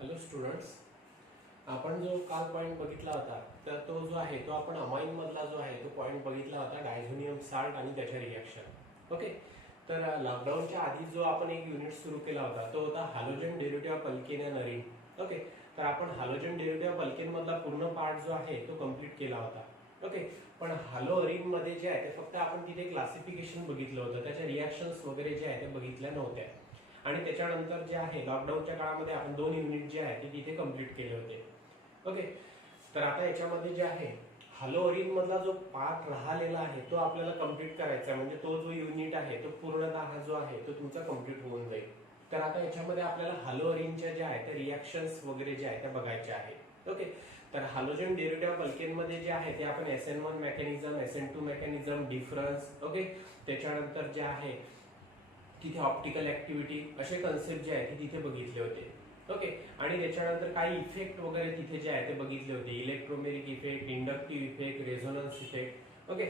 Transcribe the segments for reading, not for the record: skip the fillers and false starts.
Hello students, आपण जो काल पॉईंट बघितला होता तर तो जो आहे तो आपण अमाइन मधला जो आहे तो पॉईंट बघितला होता, डायझोनियम साल्ट आणि त्याच्या रिएक्शन. ओके, तर लॉकडाऊनच्या आधी जो आपण एक युनिट सुरू केला होता तो होता halogen derivative of alkane and Areen. Okay, तर आपण हॅलोजन डेरिव्हेटिव्ह ऑफ अल्केन मधला पूर्ण पार्ट जो आहे तो कम्प्लीट केला होता. ओके, पण हॅलो अरीन मध्ये जे आहे ते फक्त आपण तिथे क्लासिफिकेशन बघितलं होतं, त्याच्या रिॲक्शन्स वगैरे जे आहे ते बघितल्या नव्हत्या. आणि त्याच्यानंतर जे आहे लॉकडाऊनच्या काळामध्ये आपण 2 युनिट जे आहे ते तिथे कम्प्लीट केले होते. ओके, तर आता याच्यामध्ये जे आहे हॅलो अरीन मधला जो पार्ट राहिलेला आहे तो आपल्याला कम्प्लीट करायचा, म्हणजे तो जो युनिट आहे तो पूर्णतः जो आहे तो तुमचा कम्प्लीट होऊन जाईल. तर आता याच्यामध्ये आपल्याला हॅलो अरीनच्या ज्या आहे त्या रिॲक्शन्स वगैरे जे आहे त्या बघायच्या आहेत. ओके, तर हॅलोजन डेरिव्हेटिव्ह ऑफ अल्केन मध्ये जे आहे ते आपण SN1 mechanism, SN2 mechanism, difference, okay, त्याच्यानंतर जे आहे तिथे ऑप्टिकल ऍक्टिव्हिटी असे कन्सेप्ट जे आहे ते तिथे बघितले होते. ओके, आणि त्याच्यानंतर काही इफेक्ट वगैरे तिथे जे आहे ते बघितले होते, electromeric effect, inductive effect, resonance effect. Okay,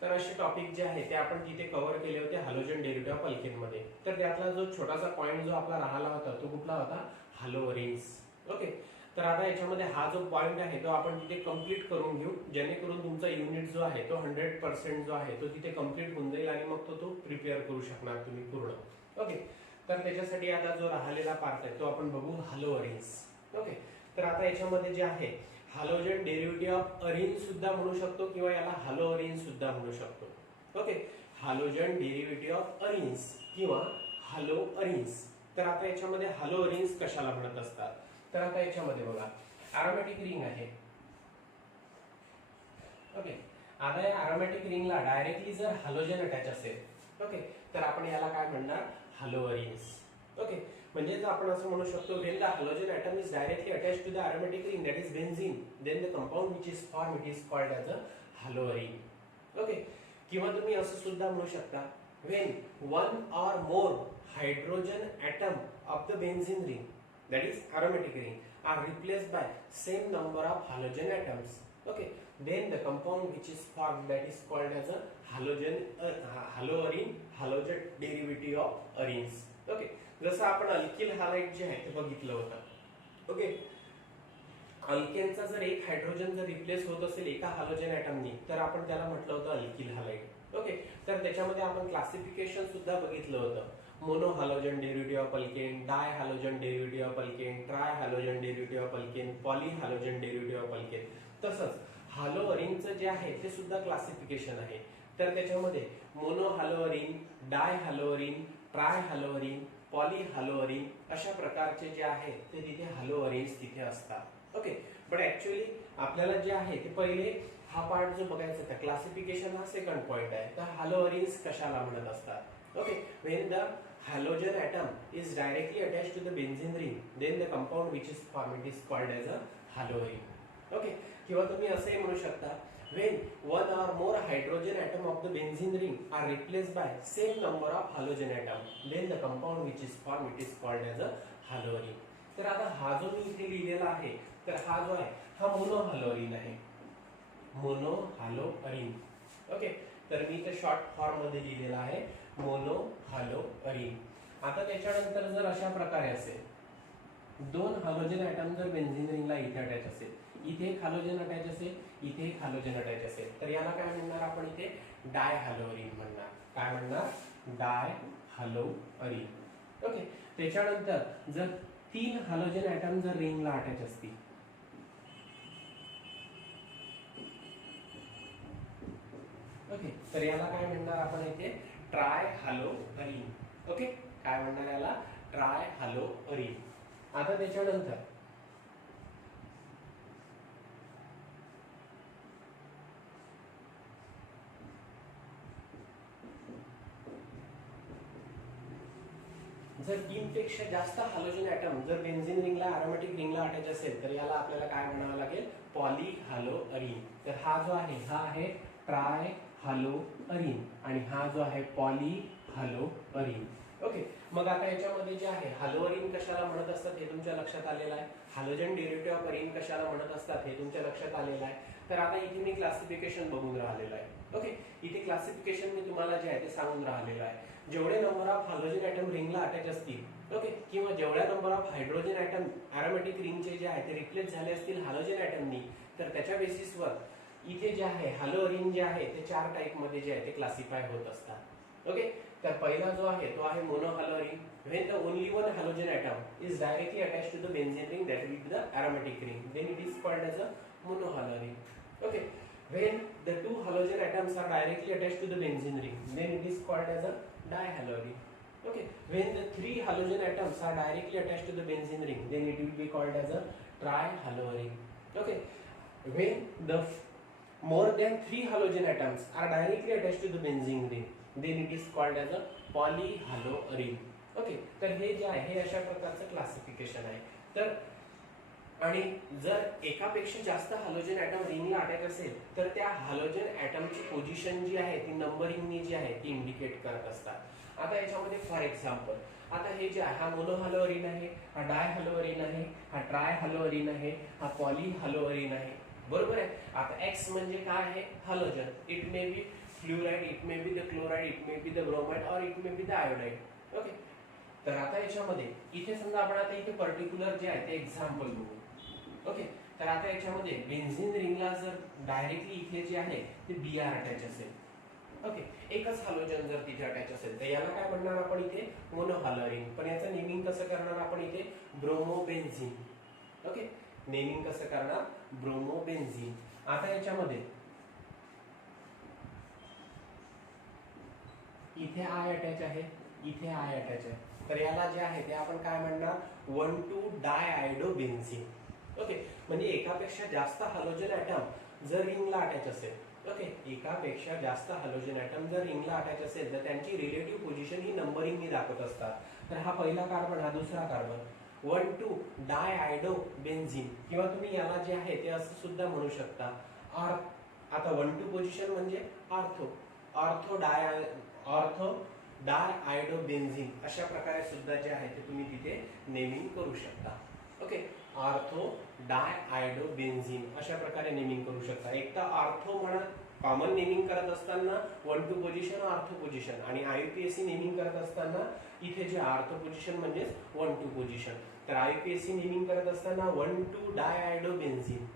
तर असे टॉपिक जे आहे ते आपण तिथे कव्हर केले होते हॅलोजन डेरिव्हेटिव्ह ऑफ अल्केन मध्ये. तर त्यातला जो छोटासा पॉईंट जो आपला राहिला होता तो कुठला होता? Hello arenes. ओके, तर आता याच्यामध्ये हा जो पॉईंट आहे तो आपण तिथे कम्प्लीट करून घेऊ, जेणेकरून तुमचा युनिट जो आहे तो 100% जो आहे तो तिथे कम्प्लीट होऊन जाईल आणि मग तो प्रिपेअर करू शकणार तुम्ही पूर्ण. ओके, तर त्याच्यासाठी आता जो राहिलेला पार्ट आहे तो आपण बघू हॅलो अरीन्स. ओके, तर आता याच्यामध्ये जे आहे हॅलोजन डेरिव्हेटिव्ह ऑफ अरीन सुद्धा म्हणू शकतो किंवा याला हॅलो अरीन सुद्धा म्हणू शकतो. Okay, halogen derivative of arenes किंवा हॅलो अरीन्स. तर आता याच्यामध्ये हॅलो अरीन्स कशाला म्हणत असतात? तर आता याच्यामध्ये बघा अरोमॅटिक रिंग आहे. ओके, आता या अरोमॅटिक रिंगला डायरेक्टली जर हॅलोजन अटॅच असेल, ओके, तर आपण याला काय म्हणणार? Hello arenes. ओके, म्हणजे आपण असं म्हणू शकतो when the halogen atom is directly attached to the aromatic ring, that is benzene, then the compound which is formed it is called as a haloarine. Okay, किंवा तुम्ही असं सुद्धा म्हणू शकता when one or more hydrogen atom of the benzene ring, that is aromatic ring, are replaced by same number of halogen atoms. Okay, then the compound which is formed that is called as a haloarine, halogen derivative of arenes. Okay, जसं आपण alkyl halide जे आहे ते बघितलं होतं. Okay, अल्केनचा जर एक hydrogen जर रिप्लेस होत असेल एका हॅलोजन ऍटमनी तर आपण त्याला म्हटलं होतं अल्किल हॅलाइड. ओके, तर त्याच्यामध्ये आपण क्लासिफिकेशन सुद्धा बघितलं होतं, mono halogen derivative of alkane, di halogen derivative of alkane, tri halogen derivative of alkane, poly halogen derivative of alkane. तसंच हॅलो अरीनचं जे आहे ते सुद्धा क्लासिफिकेशन आहे. तर त्याच्यामध्ये mono halo arene, di halo arene, tri halo arene, poly halo arene अशा प्रकारचे जे आहेत ते तिथे हॅलो अरीन्स तिथे असतात. ओके, पण ऍक्च्युअली आपल्याला जे आहे ते पहिले हा पार्ट जो बघायचा होता क्लासिफिकेशन, हा सेकंड पॉइंट आहे. तर हॅलो अरीन्स कशाला म्हणत असतात? Okay, when the halogen atom is directly attached to the benzene ring, then the compound which is formed is called as a haloarine. Okay, किंवा तुम्ही असंही म्हणू शकता when one or more hydrogen atom of the benzene ring are replaced by same number of halogen atom, then the compound which is formed it is called as a haloarine. तर आता हा जो मी इथे लिहिलेला आहे तर हा जो आहे हा मोनो हॅलोअरीन आहे, मोनो हॅलोअरीन. ओके, तर मी ते शॉर्ट फॉर्म मध्ये लिहिलेला आहे मोनो हॅलोअरीन. आता त्याच्यानंतर जर अशा प्रकारे असेल, 2 हॅलोजन ऍटम जर बेन्झीन रिंगला इथे अटॅच असेल, इथे एक हॅलोजन अटॅच असेल, इथे एक हॅलोजन अटॅच असेल, तर याला काय म्हणणार आपण? इथे डाय हॅलोअरीन म्हणणार. काय म्हणणार? डाय हॅलोअरीन. ओके, त्याच्यानंतर जर 3 हॅलोजन ऍटम जर रिंगला अटॅच असतील, ओके, तर याला काय म्हणणार आपण? इथे ट्राय हॅलोअरीन. ओके, काय म्हणणार याला? ट्राय हॅलोअरीन. आता त्याच्यानंतर जर 3 पेक्षा जास्त हॅलोजन ऍटम जर बेन्झीन रिंगला, अरोमॅटिक रिंगला अटॅच असेल तर याला आपल्याला काय म्हणावं लागेल? पॉली हॅलोअरीन. तर हा जो आहे हा आहे ट्राय हॅलोअरीन आणि हा जो आहे पॉली हॅलोअरीन. ओके, मग आता याच्यामध्ये जे आहे हॅलोअरीन कशाला म्हणत असतात हे तुमच्या लक्षात आलेलं आहे. हॅलोजन डेरिव्हेटिव्ह ऑफ अरीन कशाला म्हणत असतात हे तुमच्या लक्षात आलेलं आहे. तर आता इथे मी क्लासिफिकेशन बघून राहिलेलो आहे. ओके, इथे क्लासिफिकेशन मी तुम्हाला जे आहे ते सांगून राहिलेलो आहे. जेवढे नंबर ऑफ हायड्रोजन ॲटम रिंगला अटॅच असतील, ओके, किंवा जेवढ्या number of hydrogen atom aromatic रिंगचे जे आहे ते रिप्लेस झाले असतील हॅलोजन ॲटमनी, तर त्याच्या बेसिसवर इथे जे आहे हॅलो रिंग जे आहे ते 4 टाइप मध्ये जे आहे ते क्लासिफाय होत असतात. ओके, तर पहिला जो आहे तो आहे mono hello ring. when the only one halogen atom is directly attached to the benzene ring, that will be the aromatic ring, then it is called as a monohalo ring. Okay, when the 2 halogen atoms are directly attached to the benzene ring, then it is called as a dihalo ring. Okay, when the 3 halogen atoms are directly attached to the benzene ring, then it will be called as a trihalo ring. Okay, when the more than 3 halogen atoms are directly attached to the benzene ring, then it is called as a polyhalo ring. Okay, तर हे जे आहे हे अशा प्रकारचं classification आहे. तर आणि जर एकापेक्षा जास्त हॅलोजन ॲटम रिंगला अटॅच असेल तर त्या हॅलोजन ॲटमची पोझिशन जी आहे ती नंबरिंगनी जी आहे ती इंडिकेट करत असतात. आता याच्यामध्ये फॉर एक्झाम्पल, आता हे जे आहे हा मोनोहॅलोअरिन आहे, हा डायहॅलोअरिन आहे, हा ट्रायहॅलोअरिन आहे, हा पॉलीहॅलोअरिन आहे, बरोबर आहे. आता एक्स म्हणजे काय आहे, halogen. It may be fluoride, it may be the chloride, it may be the bromide or it may be the iodide. Okay, तर आता याच्यामध्ये इथे समजा आपण आता इथे पर्टिक्युलर जे आहे ते एक्झाम्पल बघू. ओके, तर आता याच्यामध्ये बेन्झीन रिंगला जर डायरेक्टली इथे जे आहे ते बीआर अटॅच असेल, ओके, एकच हॅलोजन जर तिथे अटॅच असेल तर याला काय म्हणणार आपण इथे, मोनोहॅलोरिन. पण याचं नेमिंग कसं करणार आपण इथे, ब्रोमोबेन्झीन. ओके, नेमिंग कसं करणार, ब्रोमोबेन्झीन. आता याच्यामध्ये इथे आय अटॅच आहे, इथे आय अटॅच आहे, तर याला जे आहे ते आपण काय म्हणणार, 1,2 डायआयडोबेन्झीन. ओके, म्हणजे एकापेक्षा जास्त हॅलोजन ॲटम जर रिंगला अटॅच असेल, ओके, एकापेक्षा जास्त हॅलोजन ॲटम जर रिंगला अटॅच असेल तर त्यांची रिलेटिव्ह पोझिशन ही नंबरिंगनी दाखवत असतात. तर हा पहिला कार्बन, हा दुसरा कार्बन, 1,2 डायआयडोबेन्झीन, किंवा तुम्ही याला जे आहे ते असं सुद्धा म्हणू शकता आता 1,2 पोझिशन म्हणजे ऑर्थो, ऑर्थो डायआयडोबेन्झीन, अशा प्रकारे सुद्धा जे आहे ते तुम्ही तिथे नेमिंग करू शकता. ओके, ऑर्थो डायआयडोबेन्झीन अशा प्रकारे नेमिंग करू शकता. एक तर ऑर्थो म्हणा, कॉमन नेमिंग करत असताना 1,2 पोझिशन, ऑर्थो पोझिशन, आणि आययुपीएससी नेमिंग करत असताना इथे जे ऑर्थो पोझिशन म्हणजे 1,2 पोझिशन. तर आययुपीएससी नेमिंग करत असताना 1,2 डायआयडोबेन्झीन,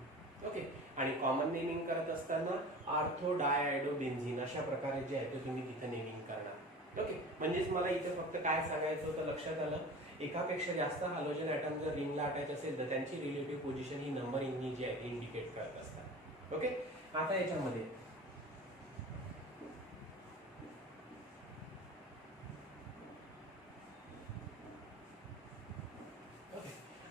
ओके, आणि कॉमन नेमिंग करत असताना ऑर्थो डायआयडोबेन्झीन, अशा प्रकारे जे आहे ते तुम्ही तिथे नेमिंग करणार. ओके, म्हणजेच मला इथे फक्त काय सांगायचं होतं, लक्षात आलं, एकापेक्षा जास्त हॅलोजन ॲटम जर रिंगला अटॅच असेल तर त्यांची रिलेटिव्ह पोझिशन ही नंबरिंगनी जी आहे ती इंडिकेट करत असतात. ओके, आता याच्यामध्ये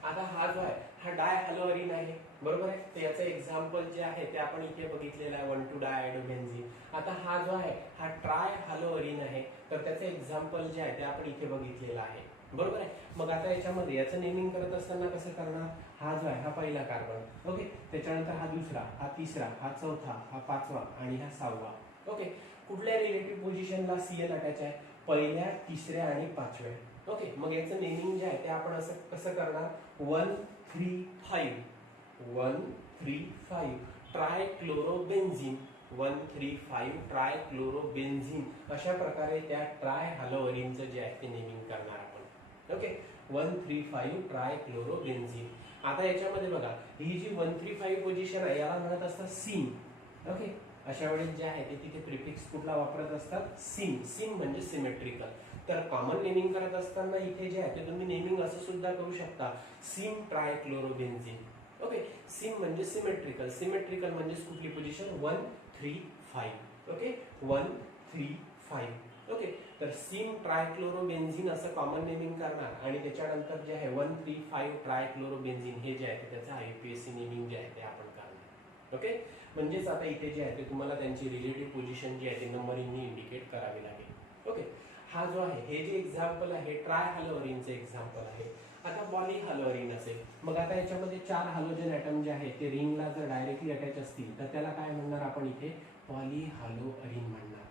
आता हा जो आहे हा डायहॅलोअरिन आहे, बरोबर आहे. तर याचं एक्झाम्पल जे आहे ते आपण इथे बघितलेलं आहे, 1,2 डायआयडोबेन्झीन. आता हा जो आहे हा ट्रायहॅलोअरिन आहे, तर त्याचं एक्झाम्पल जे आहे ते आपण इथे बघितलेलं आहे, बरोबर आहे. मग आता याच्यामध्ये याचं नेमिंग करत असताना कसं करणार, हा जो आहे हा पहिला कार्बन, ओके, त्याच्यानंतर हा दुसरा, हा तिसरा, हा चौथा, हा पाचवा आणि हा सहावा. ओके, कुठल्या रिलेटिव्ह पोझिशनला सीएल अटॅच आहे, पहिल्या, तिसऱ्या आणि पाचव्या. ओके, मग याचं नेमिंग जे आहे ते आपण असं कसं करणार, 1,3,5 ट्रायक्लोरोबेन्झीन, 1,3,5 ट्रायक्लोरोबेन्झीन, अशा प्रकारे त्या ट्रायहॅलोअरिनचं जे आहे ते नेमिंग करणार आपण. ओके, 1,3,5 ट्रायक्लोरोबेन्झीन. आता याच्यामध्ये बघा ही जी 1,3,5 पोझिशन आहे याला म्हणत असतात सीम. ओके, अशा वेळेस जे आहे ते तिथे प्रिफिक्स कुठला वापरत असतात, सीम. सीम म्हणजे सिमेट्रिकल. तर कॉमन नेमिंग करत असताना इथे जे आहे ते तुम्ही नेमिंग असं सुद्धा करू शकता, सीम ट्रायक्लोरोबेन्झीन. ओके, सीम म्हणजे सिमेट्रिकल, सिमेट्रिकल म्हणजे कुठली पोझिशन, 1,3,5. ओके, 1,3,5. ओके, तर सीम ट्रायक्लोरोबेन्झीन असं कॉमन नेमिंग करणार आणि त्याच्यानंतर जे आहे 1,3,5 ट्रायक्लोरोबेन्झीन हे जे आहे ते त्याचं आययुपीएससी नेमिंग जे आहे ते आपण करणार. ओके, म्हणजेच आता इथे जे आहे ते तुम्हाला त्यांची रिलेटिव्ह पोझिशन जी आहे ते नंबरिंगनी इंडिकेट करावी लागेल. ओके, हा जो आहे हे जे एक्झाम्पल आहे ट्रायहॅलोअरिनचे एक्झाम्पल आहे. आता पॉलीहॅलोअरिन असेल, मग आता याच्यामध्ये 4 हॅलोजन ॲटम जे आहे ते रिंगला जर डायरेक्टली अटॅच असतील तर त्याला काय म्हणणार आपण इथे, पॉलीहॅलोअरिन म्हणणार.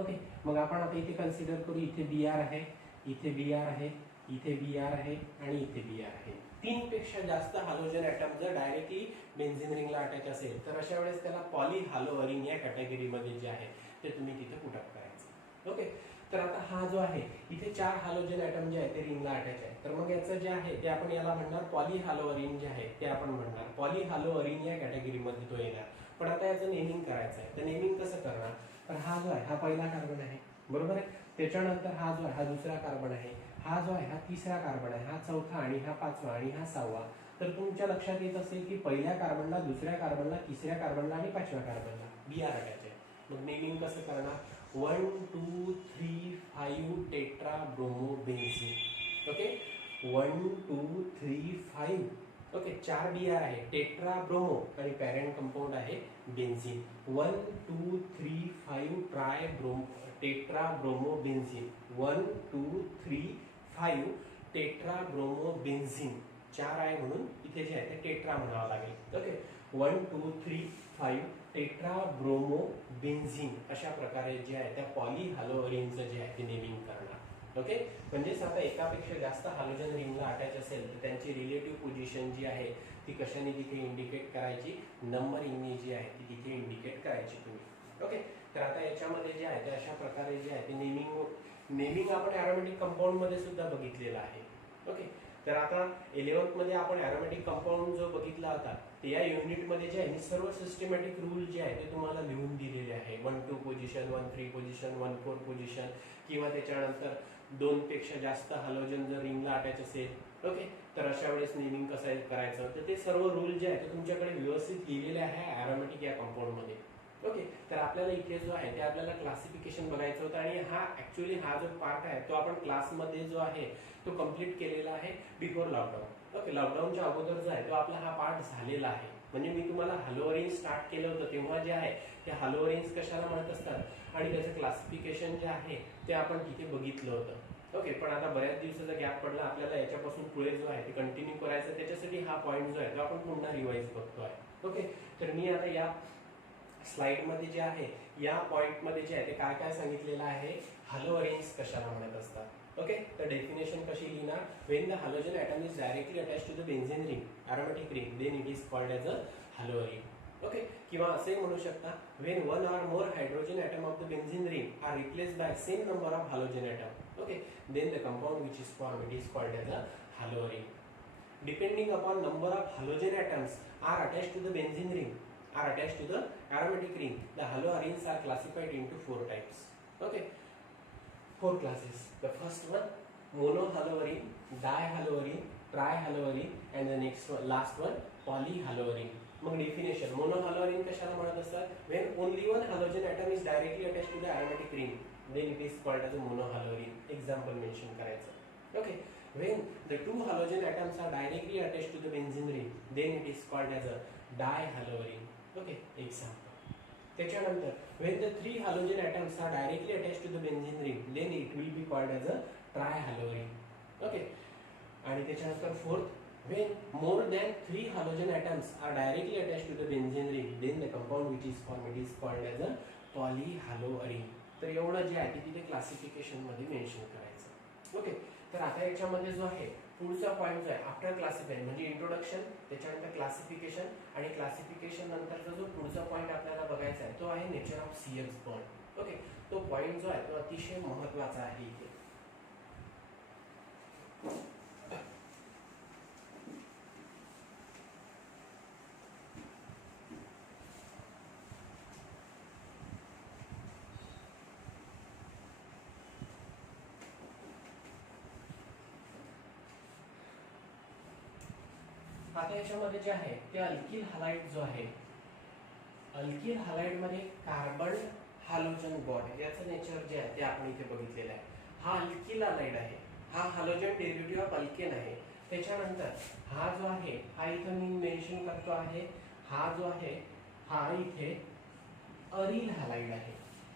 ओके, मग आपण आता इथे कन्सिडर करू, इथे बीआर आहे, इथे बीआर आहे, इथे Br आहे आणि इथे Br आहे. 3 पेक्षा जास्त हॅलोजन ॲटम जर डायरेक्टली बेन्झीन रिंगला अटॅच असेल तर अशा वेळेस त्याला पॉली हॅलोअरिन या कॅटेगरीमध्ये जे आहे ते तुम्ही तिथे पुट अप करायचं. ओके, तर आता हा जो आहे इथे 4 हॅलोजन ॲटम जे आहे ते रिंगला अटॅच आहे. तर मग याचं जे आहे ते आपण याला म्हणणार पॉली हॅलोअरिन जे आहे ते आपण म्हणणार पॉली हॅलोअरिन या कॅटेगरीमध्ये तो येणार. पण आता याचं नेमिंग करायचं आहे. तर नेमिंग कसं करणार? तर हा जो आहे हा पहिला कार्बन आहे, बरोबर आहे. त्याच्यानंतर हा जो आहे हा दुसरा कार्बन आहे, हा जो आहे हा तिसरा कार्बन आहे, हा चौथा आणि हा पाचवा आणि हा सहावा. तर तुमच्या लक्षात येत असेल की पहिल्या कार्बनला, दुसऱ्या कार्बनला, तिसऱ्या कार्बनला आणि पाचव्या कार्बनला Br अटॅच आहे. मग नेमिंग कसं करणार? 1 2 3 5 tetra bromo benzene. Okay, 1 2 3 5. Okay, 4 Br आहे, टेट्रा ब्रोमो आणि पॅरेंट कंपाऊंड आहे benzene. 1 2 3 5 try bromo tetra bromo benzene. 1 2 3 5 tetra bromo benzene. 4 आहे म्हणून इथे जे आहे ते टेट्रा म्हणावं लागेल. ओके, 1 2 3 5 टेट्रा ब्रोमो बेन्झीन अशा प्रकारे जे आहे त्या पॉली हॅलोअरिनचं जे आहे ते नेमिंग करणार. ओके, म्हणजेच आता एकापेक्षा जास्त हॅलोजन रिंगला अटॅच असेल तर त्यांची रिलेटिव्ह पोझिशन जी आहे ती कशाने तिथे इंडिकेट करायची? नंबरिंगने जी आहे ती तिथे इंडिकेट करायची तुम्ही. ओके, तर आता याच्यामध्ये जे आहे ते अशा प्रकारे जे आहे ते नेमिंग आपण ॲरोमॅटिक कंपाऊंड मध्ये सुद्धा बघितलेलं आहे. ओके, तर आता 11th मध्ये आपण ॲरोमॅटिक कंपाऊंड जो बघितला होता ते या युनिटमध्ये जे आहे सर्व सिस्टमॅटिक रूल जे आहे ते तुम्हाला लिहून दिलेले आहे. 1 2 पोझिशन, 1 3 पोझिशन, 1 4 पोझिशन किंवा त्याच्यानंतर 2 पेक्षा जास्त हॅलोजन जर रिंगला अटॅच असेल. ओके, तर अशा वेळेस नेमिंग कसं करायचं तर ते सर्व रूल जे आहे ते तुमच्याकडे व्यवस्थित लिहिलेले आहे ॲरोमॅटिक या कंपाऊंडमध्ये. ओके, तर आपल्याला इथे जो आहे ते आपल्याला क्लासिफिकेशन बघायचं होतं आणि हा ऍक्च्युअली हा जो पार्ट आहे तो आपण क्लासमध्ये जो आहे तो कम्प्लीट केलेला आहे बिफोर लॉकडाऊन. ओके, लॉकडाऊनच्या अगोदर जो आहे तो आपला हा पार्ट झालेला आहे. म्हणजे मी तुम्हाला हॅलोअरिन्स स्टार्ट केलं होतं तेव्हा जे आहे ते हॅलोअरिन्स कशाला म्हणत असतात आणि त्याचं क्लासिफिकेशन जे आहे ते आपण तिथे बघितलं होतं. ओके, पण आता बऱ्याच दिवसाचा गॅप पडला, आपल्याला याच्यापासून पुढे जो आहे ते कंटिन्यू करायचं. त्याच्यासाठी हा पॉईंट जो आहे तो आपण पुन्हा रिवाइज बघतोय. ओके, तर मी आता या स्लाइडमध्ये जे आहे या पॉइंटमध्ये जे आहे ते काय काय सांगितलेलं आहे, हॅलोअरिन्स कशाला म्हणत असतात. ओके, तर डेफिनेशन कशी लिहिणार? When the halogen atom is directly attach to the benzene ring, aromatic ring, then it is called as a haloarene. Okay, किंवा असे म्हणू शकता when 1 or more hydrogen atom of the benzene ring are replaced by same number of halogen atom. Okay, then the compound which is formed it is called as a haloarene. Depending upon number of halogen atoms are attached to the benzene ring, are attached to the aromatic ring, the haloarenes are classified into 4 types. Okay, 4 classes. The first one, monohaloarene, dihaloarene, trihaloarene, and the next one, last one, polyhaloarene. मग definition, monohaloarene कशाला म्हणत असतात? When only one halogen atom is directly attached to the aromatic ring, then it is called as a monohaloarene. Example mention करायचं. Okay, when the 2 halogen atoms are directly attached to the benzene ring, then it is called as a dihaloarene. Okay, example. त्याच्यानंतर when the 3 halogen atoms are directly attached to the benzene ring, then it will be called as a trihaloarene. Okay, आणि त्याच्यानंतर fourth, when more than 3 halogen atoms are directly attached to the benzene ring, then the compound which is formed, it is called as a polyhaloarene. तर एवढं जे आहे ते तिथे classification मध्ये mention करायचं. ओके, तर आता याच्यामध्ये जो आहे पुढचा पॉईंट जो आहे आफ्टर क्लासिफाय म्हणजे इंट्रोडक्शन, त्याच्यानंतर क्लासिफिकेशन आणि क्लासिफिकेशन नंतरचा जो पुढचा पॉईंट आपल्याला बघायचा आहे तो आहे nature of CX bond. Okay, तो पॉईंट जो आहे तो अतिशय महत्त्वाचा आहे इथे. आता याच्यामध्ये जे आहे ते अल्किल हॅलाइड जो आहे, अल्किल हॅलाइड मध्ये कार्बन हॅलोजन बॉन्ड याचं नेचर जे आहे ते आपण इथे बघितलेलं आहे. हा अल्किल हॅलाइड आहे, हा हॅलोजन डेरिव्हेटिव्ह ऑफ अल्केन आहे. त्याच्यानंतर हा जो आहे हा इथे मी मेन्शन करतो आहे, हा जो आहे हा इथे अरिल हॅलाइड आहे,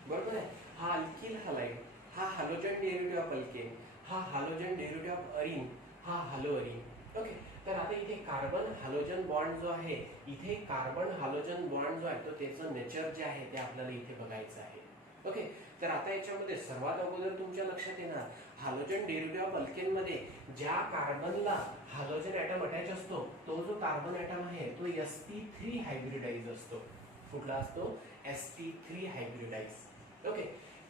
बरोबर आहे. हा अल्किल हॅलाइड, हा हॅलोजन डेरिव्हेटिव्ह ऑफ अल्केन, हा हॅलोजन डेरिव्हेटिव्ह ऑफ अरिन, हा हॅलोअरिन. ओके, तर आता इथे कार्बन हॅलोजन बॉन्ड जो आहे, इथे कार्बन हॅलोजन बॉन्ड जो आहे तो त्याचं नेचर जे आहे ते आपल्याला इथे बघायचं आहे. ओके, तर आता याच्यामध्ये सर्वात अगोदर तुमच्या लक्षात येणार हॅलोजन डेरिव्हेटिव्ह ऑफ अल्केनमध्ये ज्या कार्बनला हॅलोजन ॲटम अटॅच असतो तो जो कार्बन ॲटम आहे तो sp3 हायब्रिडाइज असतो. कुठला असतो? sp3 hybridise. ओके,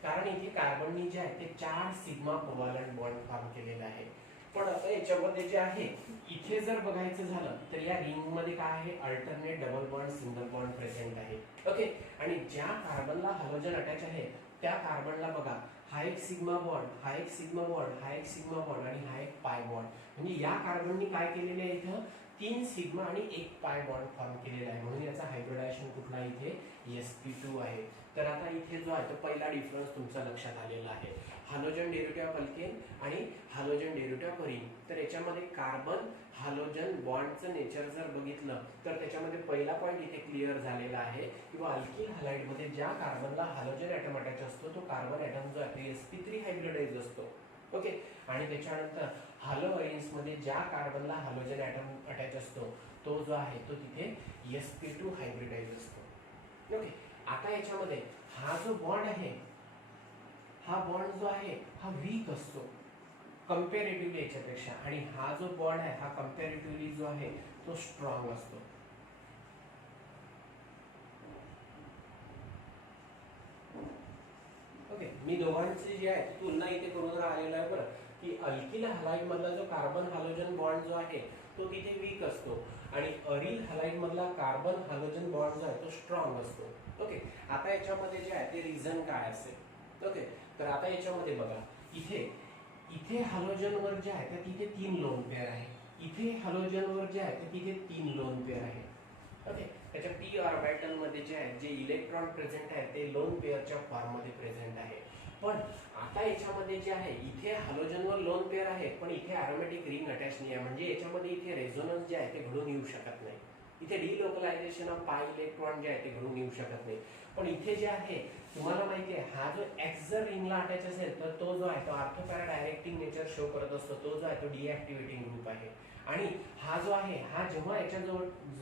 कारण इथे कार्बननी जे आहे ते 4 सिग्मा कोव्हॅलंट बॉन्ड फॉर्म केलेला आहे. पण आता याच्यामध्ये जे आहे इथे जर बघायचं झालं तर या रिंग मध्ये काय आहे? Alternate double bond single bond present आहे. ओके, आणि ज्या कार्बनला हॅलोजन अटॅच आहे त्या कार्बनला बघा हा एक सिग्मा बॉन्ड, हा एक सिग्मा बॉन्ड, हा एक सिग्मा बॉन्ड आणि हा एक पाय बॉन्ड. म्हणजे या कार्बननी काय केलेले आहे? इथं 3 सिग्मा आणि 1 पाय बॉन्ड फॉर्म केलेला आहे. म्हणून याचा हायब्रिडायझेशन कुठला इथे? sp2 आहे. तर आता इथे जो आहे तो पहिला डिफरन्स तुमचा लक्षात आलेला आहे. हॅलोजन डेरिव्हेटिव्ह ऑफ अल्केन आणि हॅलोजन डेरिव्हेटिव्ह ऑफ रिंग. तर याच्यामध्ये कार्बन हॅलोजन बॉन्डचं नेचर जर बघितलं तर त्याच्यामध्ये पहिला पॉईंट इथे क्लिअर झालेला आहे किंवा अल्किल हॅलाइडमध्ये ज्या कार्बनला हॅलोजन ॲटम अटॅच असतो तो कार्बन ॲटम जो आहे sp3 हायब्रिडाइज असतो. ओके, आणि त्याच्यानंतर हॅलोअरिन्समध्ये ज्या कार्बनला हॅलोजन ॲटम अटॅच असतो तो जो आहे तो तिथे sp2 हायब्रिडाइज असतो. ओके, आता याच्यामध्ये हा जो बॉन्ड आहे हा बॉन्ड जो आहे हा वीक असतो कंपॅरेटिव्हली याच्यापेक्षा, आणि हा जो बॉन्ड आहे हा कंपॅरेटिव्हली जो आहे तो स्ट्रॉंग असतो. ओके, मी दोघांची जी आहे तुलना इथे करून राहिलेला आहे बरं, की अल्किल हॅलाइड मधला जो कार्बन हॅलोजन बॉन्ड जो आहे तो तिथे वीक असतो आणि अरिल हॅलाइड मधला कार्बन हॅलोजन बॉन्ड जो आहे तो स्ट्रॉंग असतो. ओके, आता याच्यामध्ये जे आहे ते रिझन काय असेल? ओके, तर आता याच्यामध्ये बघा इथे इथे हॅलोजन वर जे आहे तिथे 3 लोन पेअर आहे, इथे हॅलोजन वर जे आहे तिथे 3 लोन पेअर आहे. ओके, त्याच्या p ऑर्बिटल मध्ये जे आहे जे इलेक्ट्रॉन प्रेझेंट आहे ते लोन पेअरच्या फॉर्म मध्ये प्रेझेंट आहे. पण आता याच्यामध्ये जे आहे इथे हॅलोजनवर लोन पेअर आहे पण इथे अरोमॅटिक रिंग अटॅच नाही आहे. म्हणजे याच्यामध्ये इथे रेझोनन्स जे आहे ते घडून येऊ शकत नाही. इथे डिलोकलायझेशन ऑफ पाय इलेक्ट्रॉन जे आहे ते घडून येऊ शकत नाही. पण इथे जे आहे तुम्हाला माहिती आहे हा जो एक्स जर रिंगला अटॅच असेल तर तो जो आहे तो ऑर्थोपॅरा डायरेक्टिंग नेचर शो करत असतो. तो जो आहे तो डिॲक्टिव्हेटिंग ग्रुप आहे. आणि हा जो आहे हा जेव्हा याच्या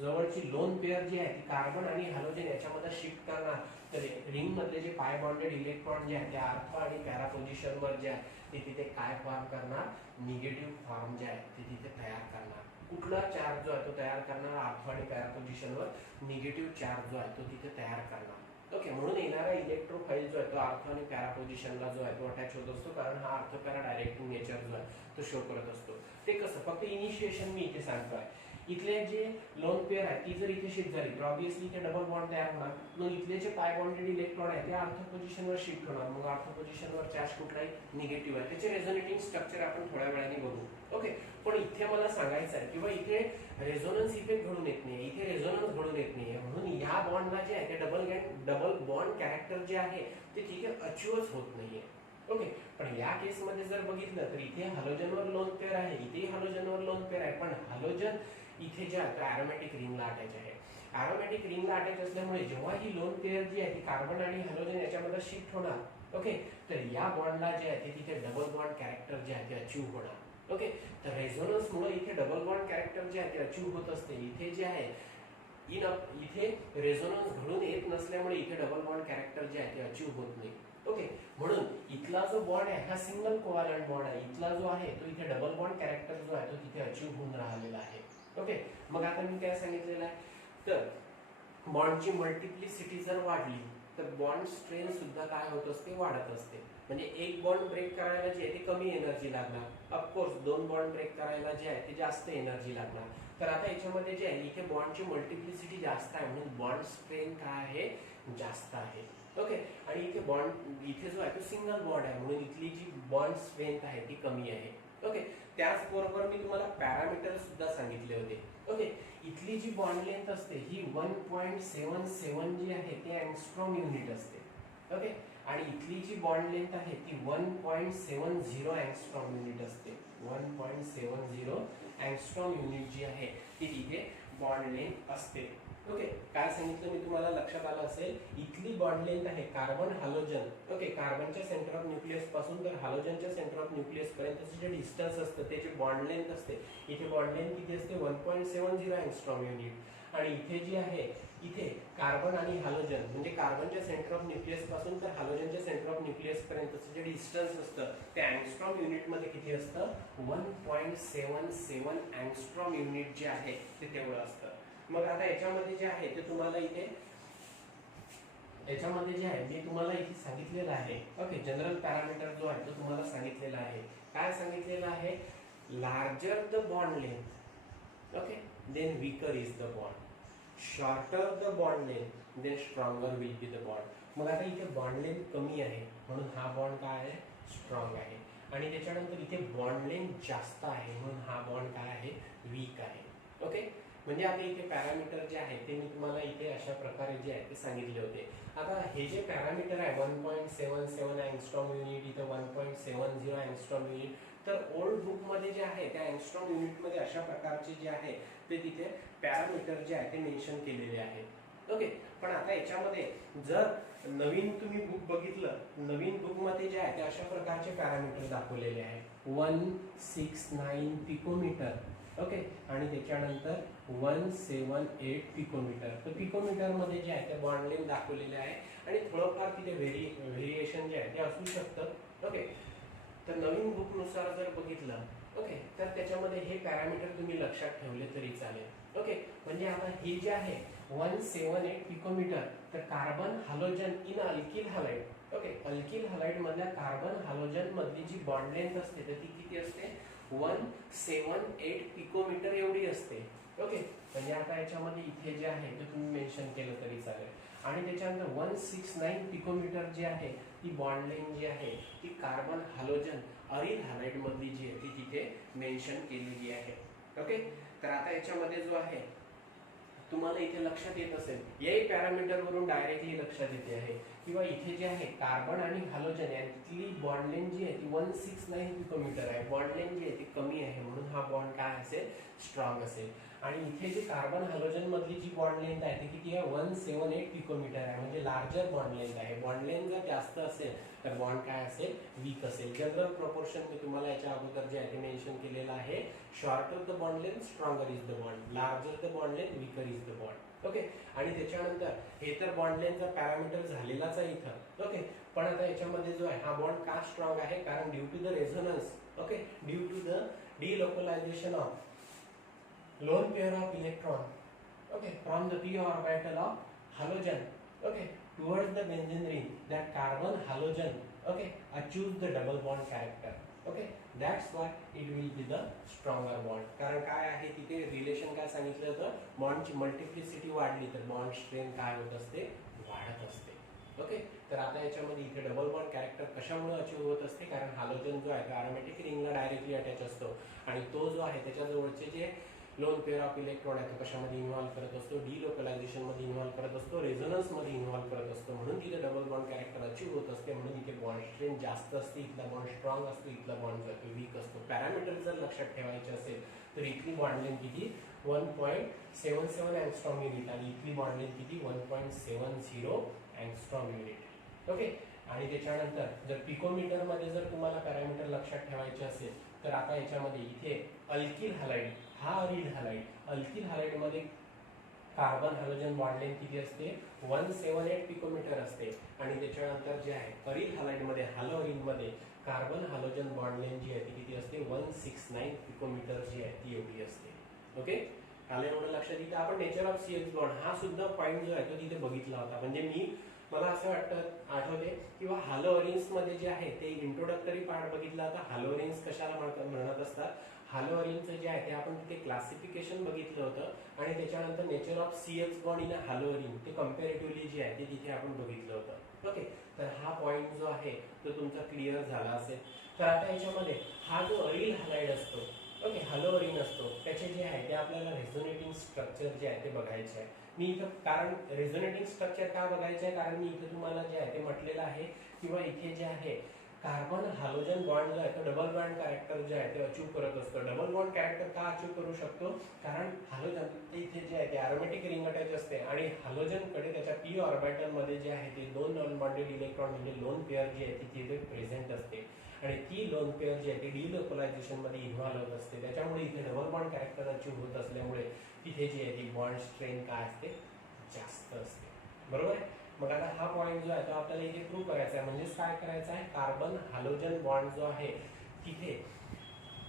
जवळची लोन पेअर जी आहे ती कार्बन आणि हॅलोजन याच्यामध्ये शिफ्ट करणार तर रिंग मधले जे पाय बॉन्डेड इलेक्ट्रॉन जे आहे ते आर्थो आणि पॅरा पोझिशन वर जे आहे ते तिथे काय फॉर्म करणार? निगेटिव्ह फॉर्म जे आहे ते तिथे तयार करणार. कुठला चार्ज जो आहे तो तयार करणार? आर्थो आणि पॅरा पोझिशनवर निगेटिव्ह चार्ज जो आहे तो तिथे तयार करणार. ओके, म्हणून येणारा इलेक्ट्रोफाइल जो आहे तो आर्थो आणि पॅरा पोझिशनला जो आहे तो अटॅच होत असतो कारण हा आर्थो पॅरा डायरेक्टिंग नेचर जो आहे तो शो करत असतो. ते कसं? फक्त इनिशिएशन मी इथे सांगतोय. इथले जे लोन पेअर आहे ती जर इथे शिफ्ट झाली तर ऑब्विसली इथे डबल बॉन्ड तयार होणार. मग इथले जे पाय बॉन्डेड इलेक्ट्रॉन आहे ते आर्थो पोझिशनवर शिफ्ट होणार. मग आर्थो पोझिशनवर चार्ज कुठला आहे? निगेटिव्ह आहे. त्याचे रेझोनेटिंग स्ट्रक्चर आपण थोड्या वेळाने बघू. ओके, पण इथे मला सांगायचं आहे किंवा इथे रेझोनन्स इफेक्ट घडून येत नाही, इथे रेझोनन्स घडून येत नाही. म्हणून या बॉन्डला जे आहे ते डबल बॉन्ड कॅरेक्टर जे आहे ते तिथे अचीवच होत नाहीये. ओके, पण या केसमध्ये जर बघितलं तर इथे हॅलोजनवर लोन पेअर आहे, इथे हॅलोजनवर लोन पेअर आहे, पण हॅलोजन इथे जे आहे ॲरोमॅटिक रिंगला अटॅच आहे. ॲरोमॅटिक रिंगला अटॅच असल्यामुळे जेव्हा ही लोन पेअर जी आहे ती कार्बन आणि हॅलोजन याच्यामध्ये शिफ्ट होणार. ओके, तर या बॉन्डला जे आहे ते तिथे डबल बॉन्ड कॅरेक्टर जे आहे ते अचीव होणार. ओके, तर रेझोनन्समुळे इथे डबल बॉन्ड कॅरेक्टर जे आहे ते अचीव होत असते. इथे जे आहे इथे रेझोनन्स घडून येत नसल्यामुळे इथे डबल बॉन्ड कॅरेक्टर जे आहे ते अचीव होत नाही. ओके, म्हणून इथला जो बॉन्ड आहे हा सिंगल कोव्हॅलंट बॉन्ड आहे. इथला जो आहे तो इथे डबल बॉन्ड कॅरेक्टर जो आहे तो तिथे अचीव होऊन राहिलेला आहे. ओके, मग आता मी काय सांगितलेलं आहे तर बॉन्डची मल्टिप्लिसिटी जर वाढली तर बॉन्ड स्ट्रेन सुद्धा काय होत असते? वाढत असते. म्हणजे एक बॉन्ड ब्रेक करायला जे आहे ते कमी एनर्जी लागणार. ऑफकोर्स 2 बॉन्ड ब्रेक करायला जे आहे ते जास्त एनर्जी लागणार. तर आता याच्यामध्ये जे आहे इथे बॉन्डची मल्टिप्लिसिटी जास्त आहे म्हणून बॉन्ड स्ट्रेन काय आहे? जास्त आहे. ओके, आणि इथे बॉन्ड इथे जो आहे तो सिंगल बॉन्ड आहे म्हणून इथली जी बॉन्ड स्ट्रेंथ आहे ती कमी आहे. ओके, त्याचबरोबर मी तुम्हाला पॅरामीटर सुद्धा सांगितले होते. ओके, इथली जी बॉन्ड लेंथ असते ही 1.77 जी आहे ते अँगस्ट्रॉम युनिट असते. ओके, आणि इथली जी बॉन्ड लेंथ आहे ती 1.70 अँगस्ट्रॉम युनिट असते. 1.70 अँगस्ट्रॉम युनिट जी आहे ती तिथे बॉन्ड लेंथ असते. ओके, काय सांगितलं मी तुम्हाला लक्षात आलं असेल. इथली बॉन्ड लेंथ आहे कार्बन हॅलोजन. ओके, कार्बनच्या सेंटर ऑफ न्यूक्लियस पासून तर हॅलोजनच्या सेंटर ऑफ न्यूक्लियस पर्यंतचे जे डिस्टन्स असतं त्याची बॉन्ड लेंथ असते. इथे बॉन्ड लेंथ किती असते 1.70 अँगस्ट्रॉम युनिट. आणि इथे जी आहे इथे कार्बन आणि हॅलोजन म्हणजे कार्बनच्या सेंटर ऑफ न्यूक्लियस पासून तर हॅलोजनच्या सेंटर ऑफ न्यूक्लियस पर्यंतचं जे डिस्टन्स असतं ते अँगस्ट्रॉम युनिट मध्ये किती असतं 1.77 अँगस्ट्रॉम युनिट जे आहे ते तेवढं असतं. मग आता याच्यामध्ये जे आहे ते तुम्हाला इथे याच्यामध्ये जे आहे मी तुम्हाला इथे सांगितलेलं आहे. ओके, जनरल पॅरामीटर जो आहे तो तुम्हाला सांगितलेला आहे. काय सांगितलेलं आहे? Larger the bond length, okay, then weaker is the bond. Shorter the bond length then stronger will be the bond. मग आता इथे बॉन्ड लेंथ कमी आहे म्हणून हा बॉन्ड काय आहे स्ट्रॉंग आहे. आणि त्याच्यानंतर इथे बॉन्ड लेंथ जास्त आहे म्हणून हा बॉन्ड काय आहे वीक आहे. ओके, म्हणजे आता इथे पॅरामीटर जे आहे ते मी तुम्हाला इथे अशा प्रकारे जे आहे ते सांगितले होते. आता हे जे पॅरामीटर आहे 1.77 अँगस्ट्रॉम युनिट, इथे 1.70 अँगस्ट्रॉम युनिट, तर ओल्ड बुक मध्ये जे आहे त्या अँगस्ट्रॉम युनिट मध्ये अशा प्रकारचे जे आहे ते तिथे पॅरामीटर जे आहे ते मेन्शन केलेले आहेत. ओके, पण आता याच्यामध्ये जर नवीन तुम्ही बुक बघितलं, नवीन बुक मध्ये जे आहे ते अशा प्रकारचे पॅरामीटर दाखवलेले आहे 169 पिकोमीटर. ओके, आणि त्याच्यानंतर 178 पिकोमीटर. तर पिकोमीटर मध्ये जे आहे ते बॉन्ड लेंथ दाखवलेले आहे आणि थोडंफार तिथे व्हेरिएशन जे आहे ते असू शकतं. ओके, तर नवीन बुक नुसार जर बघितलं ओके तर त्याच्यामध्ये हे पॅरामीटर तुम्ही लक्षात ठेवले तरी चालेल. ओके, म्हणजे आता हे जे आहे 178 पिकोमीटर तर carbon halogen in alkyl halide. Okay, alkyl halide मधल्या कार्बन हॅलोजन मधली जी बॉन्ड लेंथ असते तर ती किती असते 178 पिकोमीटर एवढी असते. ओके, म्हणजे आता याच्यामध्ये इथे जे आहे ते तुम्ही मेन्शन केलं तरी चालेल. आणि त्याच्यानंतर 169 पिकोमीटर जे आहे ती बॉन्ड लेंथ जी आहे ती कार्बन हॅलोजन अरिल हॅलाइड मधली जी आहे ती तिथे मेन्शन केलेली आहे. ओके, तर आता याच्यामध्ये जो आहे तुम्हाला इथे लक्षात येत असेल याही पॅरामीटर वरून डायरेक्टली लक्षात येते आहे किंवा इथे जे आहे कार्बन आणि हॅलोजन यांची बॉन्ड लेंथ जी आहे ती 169 पिकोमीटर आहे. बॉन्ड लेंथ जी आहे ती कमी आहे म्हणून हा बॉन्ड काय असेल स्ट्रॉंग असेल. आणि इथे जे कार्बन हॅलोजन मधली जी बॉन्ड लेंथ आहे ती किती आहे 178 पिकोमीटर आहे म्हणजे लार्जर बॉन्ड लेंथ आहे. बॉन्ड लेंथ जर जास्त असेल तर बॉन्ड काय असेल वीक असेल. जनरल प्रोपोर्शन मी तुम्हाला याच्या अगोदर जे आहे ते मेन्शन केलेलं आहे. Shorter the bond length stronger is the bond, larger the bond length weaker is the bond. Okay, आणि त्याच्यानंतर हे तर बॉन्ड लेंथचा पॅरामीटर झालेलाच आहे इथं. ओके, पण आता याच्यामध्ये जो आहे हा बॉन्ड का स्ट्रॉंग आहे कारण due to the resonance. Okay, due to the delocalisation of lone pair of electron okay from the p orbital of halogen okay towards the benzene ring, that carbon halogen okay achieves the double bond character. okay, that's why it will be the stronger bond. कारण काय आहे तिथे relation काय सांगितलं होतं बॉन्डची multiplicity वाढली तर bond strength काय होत असते वाढत असते. ओके, तर आता याच्यामध्ये इथे डबल बॉन्ड कॅरेक्टर कशामुळे अचीव होत असते कारण हॅलोजन जो आहे तो अरोमॅटिक रिंगला डायरेक्टली अटॅच असतो आणि तो जो आहे त्याच्याजवळचे जे लोन पेअर ऑफ इलेक्ट्रॉन आहे तो कशामध्ये इन्व्हॉल्व करत असतो डिलोकलायझेशन मध्ये इन्व्हॉल्व करत असतो, रेझोनन्स मध्ये इन्व्हॉल्व करत असतो म्हणून तिथे डबल बॉन्ड कॅरेक्टर अचीव होत असते. म्हणून इथे बॉन्ड स्ट्रेंथ जास्त असते, इथला बॉन्ड स्ट्रॉंग असतो, इथला बॉन्ड जो वीक असतो. पॅरामीटर जर लक्षात ठेवायचे असेल तर इथली बॉन्ड लेंथ किती 1.77 अँगस्ट्रॉम युनिट आणि इथली बॉन्ड लेंथ किती 1.70 अँगस्ट्रॉम युनिट. ओके, आणि त्याच्यानंतर जर पिकोमीटर मध्ये जर तुम्हाला पॅरामीटर लक्षात ठेवायचे असेल तर आता याच्यामध्ये इथे अल्किल हॅलाइड हा अरिल हॅलाइड, अल्किल हॅलाइड मध्ये कार्बन हॅलोजन बॉन्ड लेंथ किती असते 178 पिकोमीटर असते आणि त्याच्यानंतर जे आहे अरिल हॅलाइड मध्ये हॅलो अरिल मध्ये कार्बन हॅलोजन बॉन्ड लेंथ जी आहे ती किती असते 169 पिकोमीटर जी आहे ती एवढी असते. ओके, आलं एवढं लक्षात. इथे आपण नेचर ऑफ CH बॉन्ड हा सुद्धा पॉईंट जो आहे तो तिथे बघितला होता. म्हणजे मला असं वाटतं आठवते किंवा हॅलो अरिन्स मध्ये जे आहे ते इंट्रोडक्टरी पार्ट बघितला होता. हॅलो अरिन्स कशाला म्हणत असतात, हॅलो अरिनचं जे आहे ते आपण तिथे क्लासिफिकेशन बघितलं होतं आणि त्याच्यानंतर nature of CH bond in halo arene ते कम्पॅरेटिव्हली जे आहे ते तिथे आपण बघितलं होतं. ओके, तर हा पॉईंट जो आहे तो तुमचा क्लिअर झाला असेल. तर आता याच्यामध्ये हा जो अरिल हॅलाइड असतो ओके हॅलो अरिन असतो त्याचे जे आहे ते आपल्याला रेझोनेटिंग स्ट्रक्चर जे आहे ते बघायचे आहे. मी इथं कारण रेझोनेटिंग स्ट्रक्चर का बघायचं आहे कारण मी इथं तुम्हाला जे आहे ते म्हटलेलं आहे किंवा इथे जे आहे कार्बन हायड्रोजन बॉन्ड जो आहे तो डबल बॉन्ड कॅरेक्टर जे आहे ते अचीव करत असतो. डबल बॉन्ड कॅरेक्टर का अचीव करू शकतो? कारण हायड्रोजन इथे जे आहे ते अरोमॅटिक रिंग अटॅच असते आणि हायड्रोजन कडे त्याच्या p ऑर्बिटल मध्ये जे आहे ते दोन नॉन बॉन्डेड इलेक्ट्रॉन म्हणजे लोन पेअर जी आहे ती तिथे प्रेझेंट असते आणि ती लोन पेअर जी आहे ती डिलोकलायझेशन मध्ये इन्व्हॉल्व होत असते. त्याच्यामुळे इथे डबल बॉन्ड कॅरेक्टर अचीव होत असल्यामुळे तिथे जी आहे ती बॉन्ड स्ट्रेंथ काय असते? जास्त असते. बरोबर आहे. मग आता हा पॉईंट जो आहे तो आपल्याला इथे प्रूव्ह करायचा आहे. म्हणजेच काय करायचं आहे? कार्बन हायड्रोजन बॉन्ड जो आहे तिथे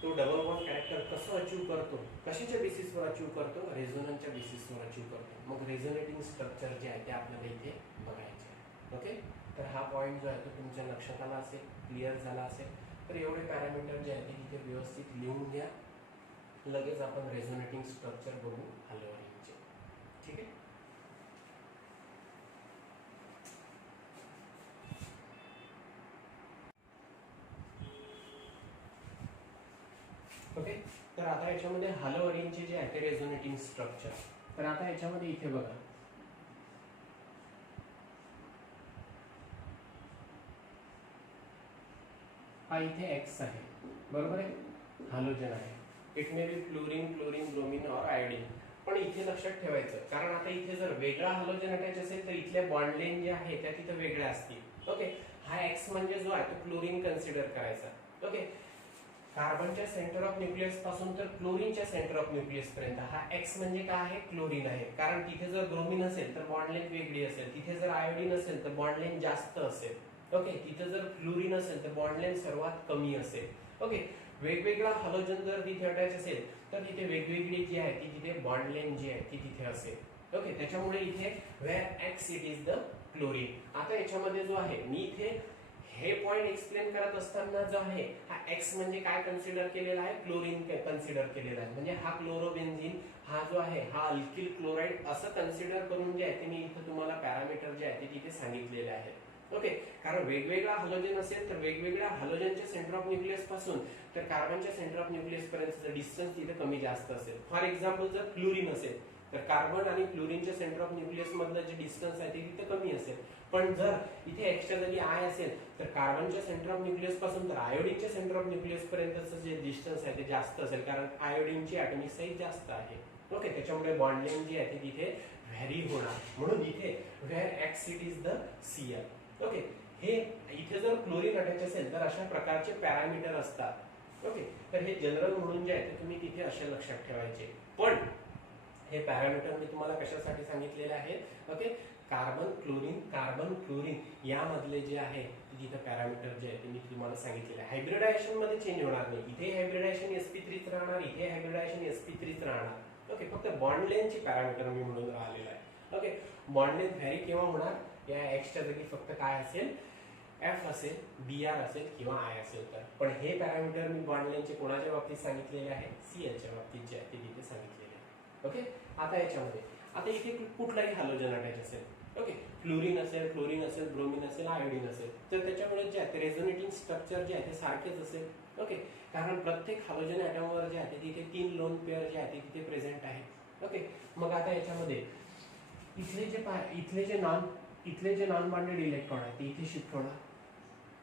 तो डबल बॉन्ड कॅरेक्टर कसं अचीव करतो? कशाच्या बेसिसवर अचीव करतो? रेझोनन्सच्या बेसिसवर अचीव करतो. मग रेझोनेटिंग स्ट्रक्चर जे आहे ते आपल्याला इथे बघायचे आहे. ओके, तर हा पॉईंट जो आहे तो तुमच्या लक्षात आला असेल, क्लिअर झाला असेल. तर एवढे पॅरामीटर जे आहे ते तिथे व्यवस्थित लिहून घ्या. लगेच आपण रेझोनेटिंग स्ट्रक्चर बघू हॅलोजनचे. ठीक आहे. ओके, तर आता याच्यामध्ये हॅलोजनचे जे आहे ते रेझोनेटिंग स्ट्रक्चर. तर आता याच्यामध्ये इथे बघा, हा इथे एक्स आहे. बरोबर आहे, हॅलोजन आहे. It may B fluorine, chlorine, bromine और आयोडीन. पण इथे लक्षात ठेवायचं, कारण आता इथे जर वेगळा हॅलोजन अटॅच असेल तर इथल्या बॉन्ड लेन जे आहे त्या तिथे वेगळ्या असतील. ओके, हा एक्स म्हणजे जो आहे तो क्लोरीन कन्सिडर करायचा. ओके, कार्बनच्या सेंटर ऑफ न्यूक्लियस पासून तर क्लोरीनच्या सेंटर ऑफ न्यूक्लियस पर्यंत हा एक्स म्हणजे काय आहे? क्लोरीन आहे. कारण तिथे जर ब्रोमीन असेल तर बॉन्ड लेंथ वेगळी असेल, तिथे जर आयोडीन असेल तर बॉन्ड लेंथ जास्त असेल. ओके, तिथे जर फ्लोरीन असेल तर बॉन्ड लेंथ सर्वात कमी असेल. ओके, वेगवेगळा हॅलोजन जर तिथे अटॅच असेल तर तिथे वेगवेगळी जी आहे ती तिथे बॉन्ड लेंथ जी आहे ती तिथे असेल. ओके, त्याच्यामुळे इथे where X it is the chlorine. आता याच्यामध्ये जो आहे मी इथे हे पॉइंट एक्सप्लेन करत असताना जो आहे हा एक्स म्हणजे काय कन्सिडर केलेला आहे? क्लोरीन कन्सिडर केलेला आहे. म्हणजे हा क्लोरोबेन्झीन हा जो आहे हा अल्किल क्लोराइड असं कन्सिडर करून जे आहे ते मी इथे तुम्हाला पॅरामीटर जे आहे ते तिथे सांगितलेले आहे. ओके, कारण वेगवेगळा हॅलोजन असेल तर वेगवेगळ्या हॅलोजनच्या सेंटर ऑफ न्यूक्लियस पासून तर कार्बनच्या सेंटर ऑफ न्यूक्लियस पर्यंतचं डिस्टन्स तिथे कमी जास्त असेल. फॉर एक्झाम्पल जर फ्लोरीन असेल तर कार्बन आणि फ्लोरीनच्या सेंटर ऑफ न्यूक्लियस मधलं जे डिस्टन्स आहे ते तिथे कमी असेल. पण जर इथे एक्सच्या जागी आय असेल तर कार्बनच्या सेंटर ऑफ न्यूक्लियस पासून तर आयोडीनच्या सेंटर ऑफ न्यूक्लियस पर्यंतचं जे डिस्टन्स आहे ते जास्त असेल, कारण आयोडीनची ॲटॉमिक साईज जास्त आहे. ओके, त्याच्यामुळे बॉन्ड लेंथ जी आहे ती तिथे व्हॅरी होणार. म्हणून इथे where X it is the Cl. Okay, हे इथे जर क्लोरीन अटॅच असेल तर अशा प्रकारचे पॅरामीटर असतात. ओके, तर हे जनरल म्हणून जे आहे ते तुम्ही तिथे असे लक्षात ठेवायचे. पण हे पॅरामीटर मी तुम्हाला कशासाठी सांगितलेले आहेत? ओके, कार्बन क्लोरीन यामधले जे आहे तिथे पॅरामीटर जे आहे ते मी तुम्हाला सांगितलेले आहे. हायब्रिडायझेशन मध्ये चेंज होणार नाही. इथे हायब्रिडायझेशन sp3 राहणार, इथे हायब्रिडायझेशन sp3 राहणार. ओके, फक्त बॉन्ड लेंथची पॅरामीटर मी म्हणून राहिलेला आहे. ओके, बॉन्ड लेंथ व्हॅरी केव्हा होणार? या एक्सच्या जागी फक्त काय असेल? एफ असेल, Br असेल किंवा आय असेल तर. पण हे पॅरामीटर मी बॉन्ड लेंथचे कोणाच्या बाबतीत सांगितलेले आहे? Clच्या बाबतीत जे आहे ते तिथे सांगितलेले आहे. ओके, आता याच्यामध्ये आता इथे कुठलाही हॅलोजन अटॅच असेल. ओके, फ्लोरीन असेल, क्लोरीन असेल, ब्रोमीन असेल, आयोडीन असेल तर त्याच्यामुळे जे आहे ते रेझोनेटिंग स्ट्रक्चर जे आहे ते सारखेच असेल. ओके, कारण प्रत्येक हॅलोजन ॲटमवर जे आहे तिथे 3 लोन पेअर जे आहे ते तिथे प्रेझेंट आहे. ओके, मग आता याच्यामध्ये इथले जे नॉन बॉन्डेड इलेक्ट्रॉन आहे ते इथे शिफ्ट होणार.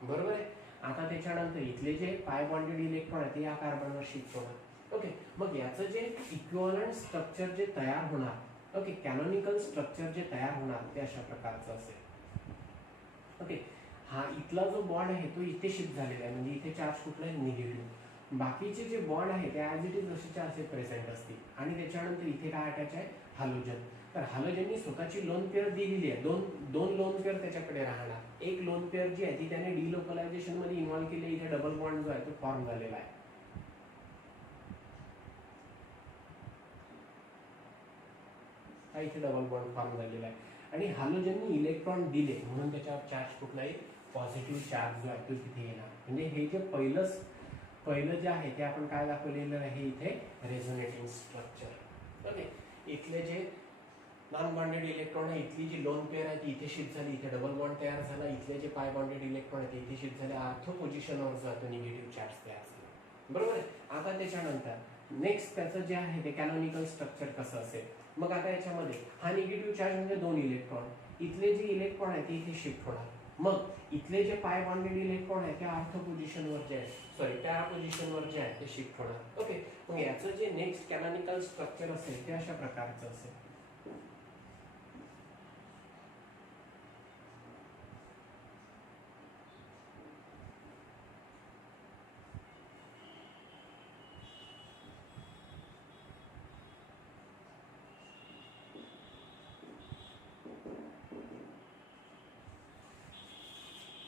बरोबर आहे. आता त्याच्यानंतर इथले जे पाय बॉन्डेड इलेक्ट्रॉन आहे ते या कार्बनवर शिफ्ट होणार. ओके, मग याचं जे इक्विव्हॅलंट स्ट्रक्चर जे तयार होणार, ओके, कॅनोनिकल स्ट्रक्चर जे तयार होणार ते अशा प्रकारचं असेल. ओके, हा इथला जो बॉन्ड आहे तो इथे शिफ्ट झालेला आहे, म्हणजे इथे चार्ज कुठला आहे? निगेटिव्ह. बाकीचे जे बॉन्ड आहे ते ॲज इट इज असेच्या असे प्रेझेंट असतील. आणि त्याच्यानंतर इथे काय अटॅच आहे? हॅलोजन. तर हॅलोजननी स्वतःची लोन पेअर दिलेली आहे. दोन लोन पेअर त्याच्याकडे राहणार. एक लोन पेअर जी आहे ती त्याने डिलोकलायझेशन मध्ये इन्व्हॉल्व केली. इथे डबल बॉन्ड जो आहे तो फॉर्म झालेला आहे. हा इथे डबल बॉन्ड फॉर्म झालेला आहे आणि हॅलोजननी इलेक्ट्रॉन दिले म्हणून त्याच्यावर चार्ज कुठलाही पॉझिटिव्ह चार्ज जो आहे तो तिथे येणार. म्हणजे हे जे पहिलं जे आहे ते आपण काय दाखवलेलं आहे इथे? Resonating structure. ओके, इथले जे नॉन बॉन्डेड इलेक्ट्रॉन आहे, इथली जी लोन पेअर आहे ती इथे शिफ्ट झाली, इथे डबल बॉन्ड तयार झाला. इथले जे पाय बॉन्डेड इलेक्ट्रॉन आहे ते इथे शिफ्ट झाले, ऑर्थो पोझिशनवर जातो निगेटिव्ह चार्ज तयार झाला. बरोबर आहे. आता त्याच्यानंतर नेक्स्ट त्याचं जे आहे ते कॅनोनिकल स्ट्रक्चर कसं असेल? मग आता याच्यामध्ये हा निगेटिव्ह चार्ज म्हणजे 2 इलेक्ट्रॉन, इथले जे इलेक्ट्रॉन आहे ते इथे शिफ्ट होणार. मग इथले जे पाय बॉन्डेड इलेक्ट्रॉन आहे ते ऑर्थो पोझिशनवर जे आहे सॉरी पॅरा पोझिशनवर जे आहे ते शिफ्ट होणार. ओके, मग याचं जे नेक्स्ट कॅनॉनिकल स्ट्रक्चर असेल ते अशा प्रकारचं असेल.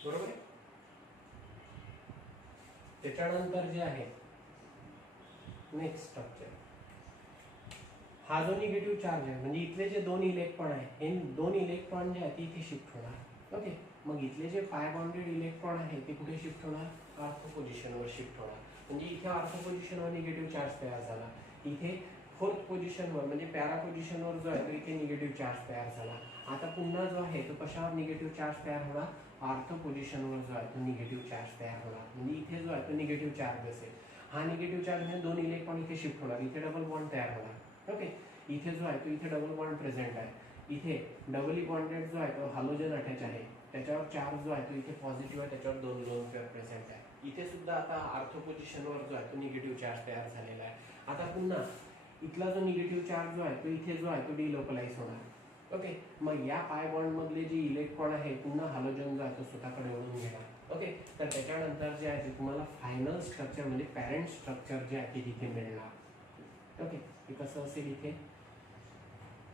बरोबर आहे. त्याच्यानंतर जे आहे नेक्स्ट स्ट्रक्चर, हा जो निगेटिव्ह चार्ज आहे म्हणजे इथले जे दोन इलेक्ट्रॉन आहे हे दोन इलेक्ट्रॉन जे आहे ते इथे शिफ्ट होणार. ओके, मग इथले जे पाय बॉन्डेड इलेक्ट्रॉन आहे ते कुठे शिफ्ट होणार? ऑर्थो पोझिशनवर शिफ्ट होणार. म्हणजे इथे ऑर्थो पोझिशनवर निगेटिव्ह चार्ज तयार झाला, इथे फोर्थ पोझिशनवर म्हणजे पॅरा पोझिशनवर जो आहे तो इथे निगेटिव्ह चार्ज तयार झाला. आता पुन्हा जो आहे तो कशावर निगेटिव्ह चार्ज तयार होणार? ऑर्थो पोझिशनवर जो आहे तो निगेटिव्ह चार्ज तयार होणार. म्हणजे इथे जो आहे तो निगेटिव्ह चार्ज असेल. हा निगेटिव्ह चार्ज म्हणजे दोन इलेक्ट्रॉन इथे शिफ्ट होणार, इथे डबल बॉन्ड तयार होणार. ओके, इथे जो आहे तो इथे डबल बॉन्ड प्रेझेंट आहे, इथे डबली बॉन्डेड जो आहे तो हालोजन अटॅच आहे, त्याच्यावर चार्ज जो आहे तो इथे पॉझिटिव्ह आहे, त्याच्यावर दोन लोन पेअर प्रेझेंट आहे. इथे सुद्धा आता ऑर्थो पोझिशनवर जो आहे तो निगेटिव्ह चार्ज तयार झालेला आहे. आता पुन्हा इथला जो निगेटिव्ह चार्ज जो आहे तो इथे जो आहे तो डिलोकलाइज होणार. ओके, मग या पाय बॉन्ड मधले जे इलेक्ट्रॉन आहे पुन्हा हालोजन जो आहे तो स्वतःकडे ओढून घेणार. ओके, तर त्याच्यानंतर जे आहे ते तुम्हाला फायनल स्ट्रक्चर म्हणजे पॅरेंट स्ट्रक्चर जे आहे ते तिथे मिळणार. ओके, हे कसं असेल?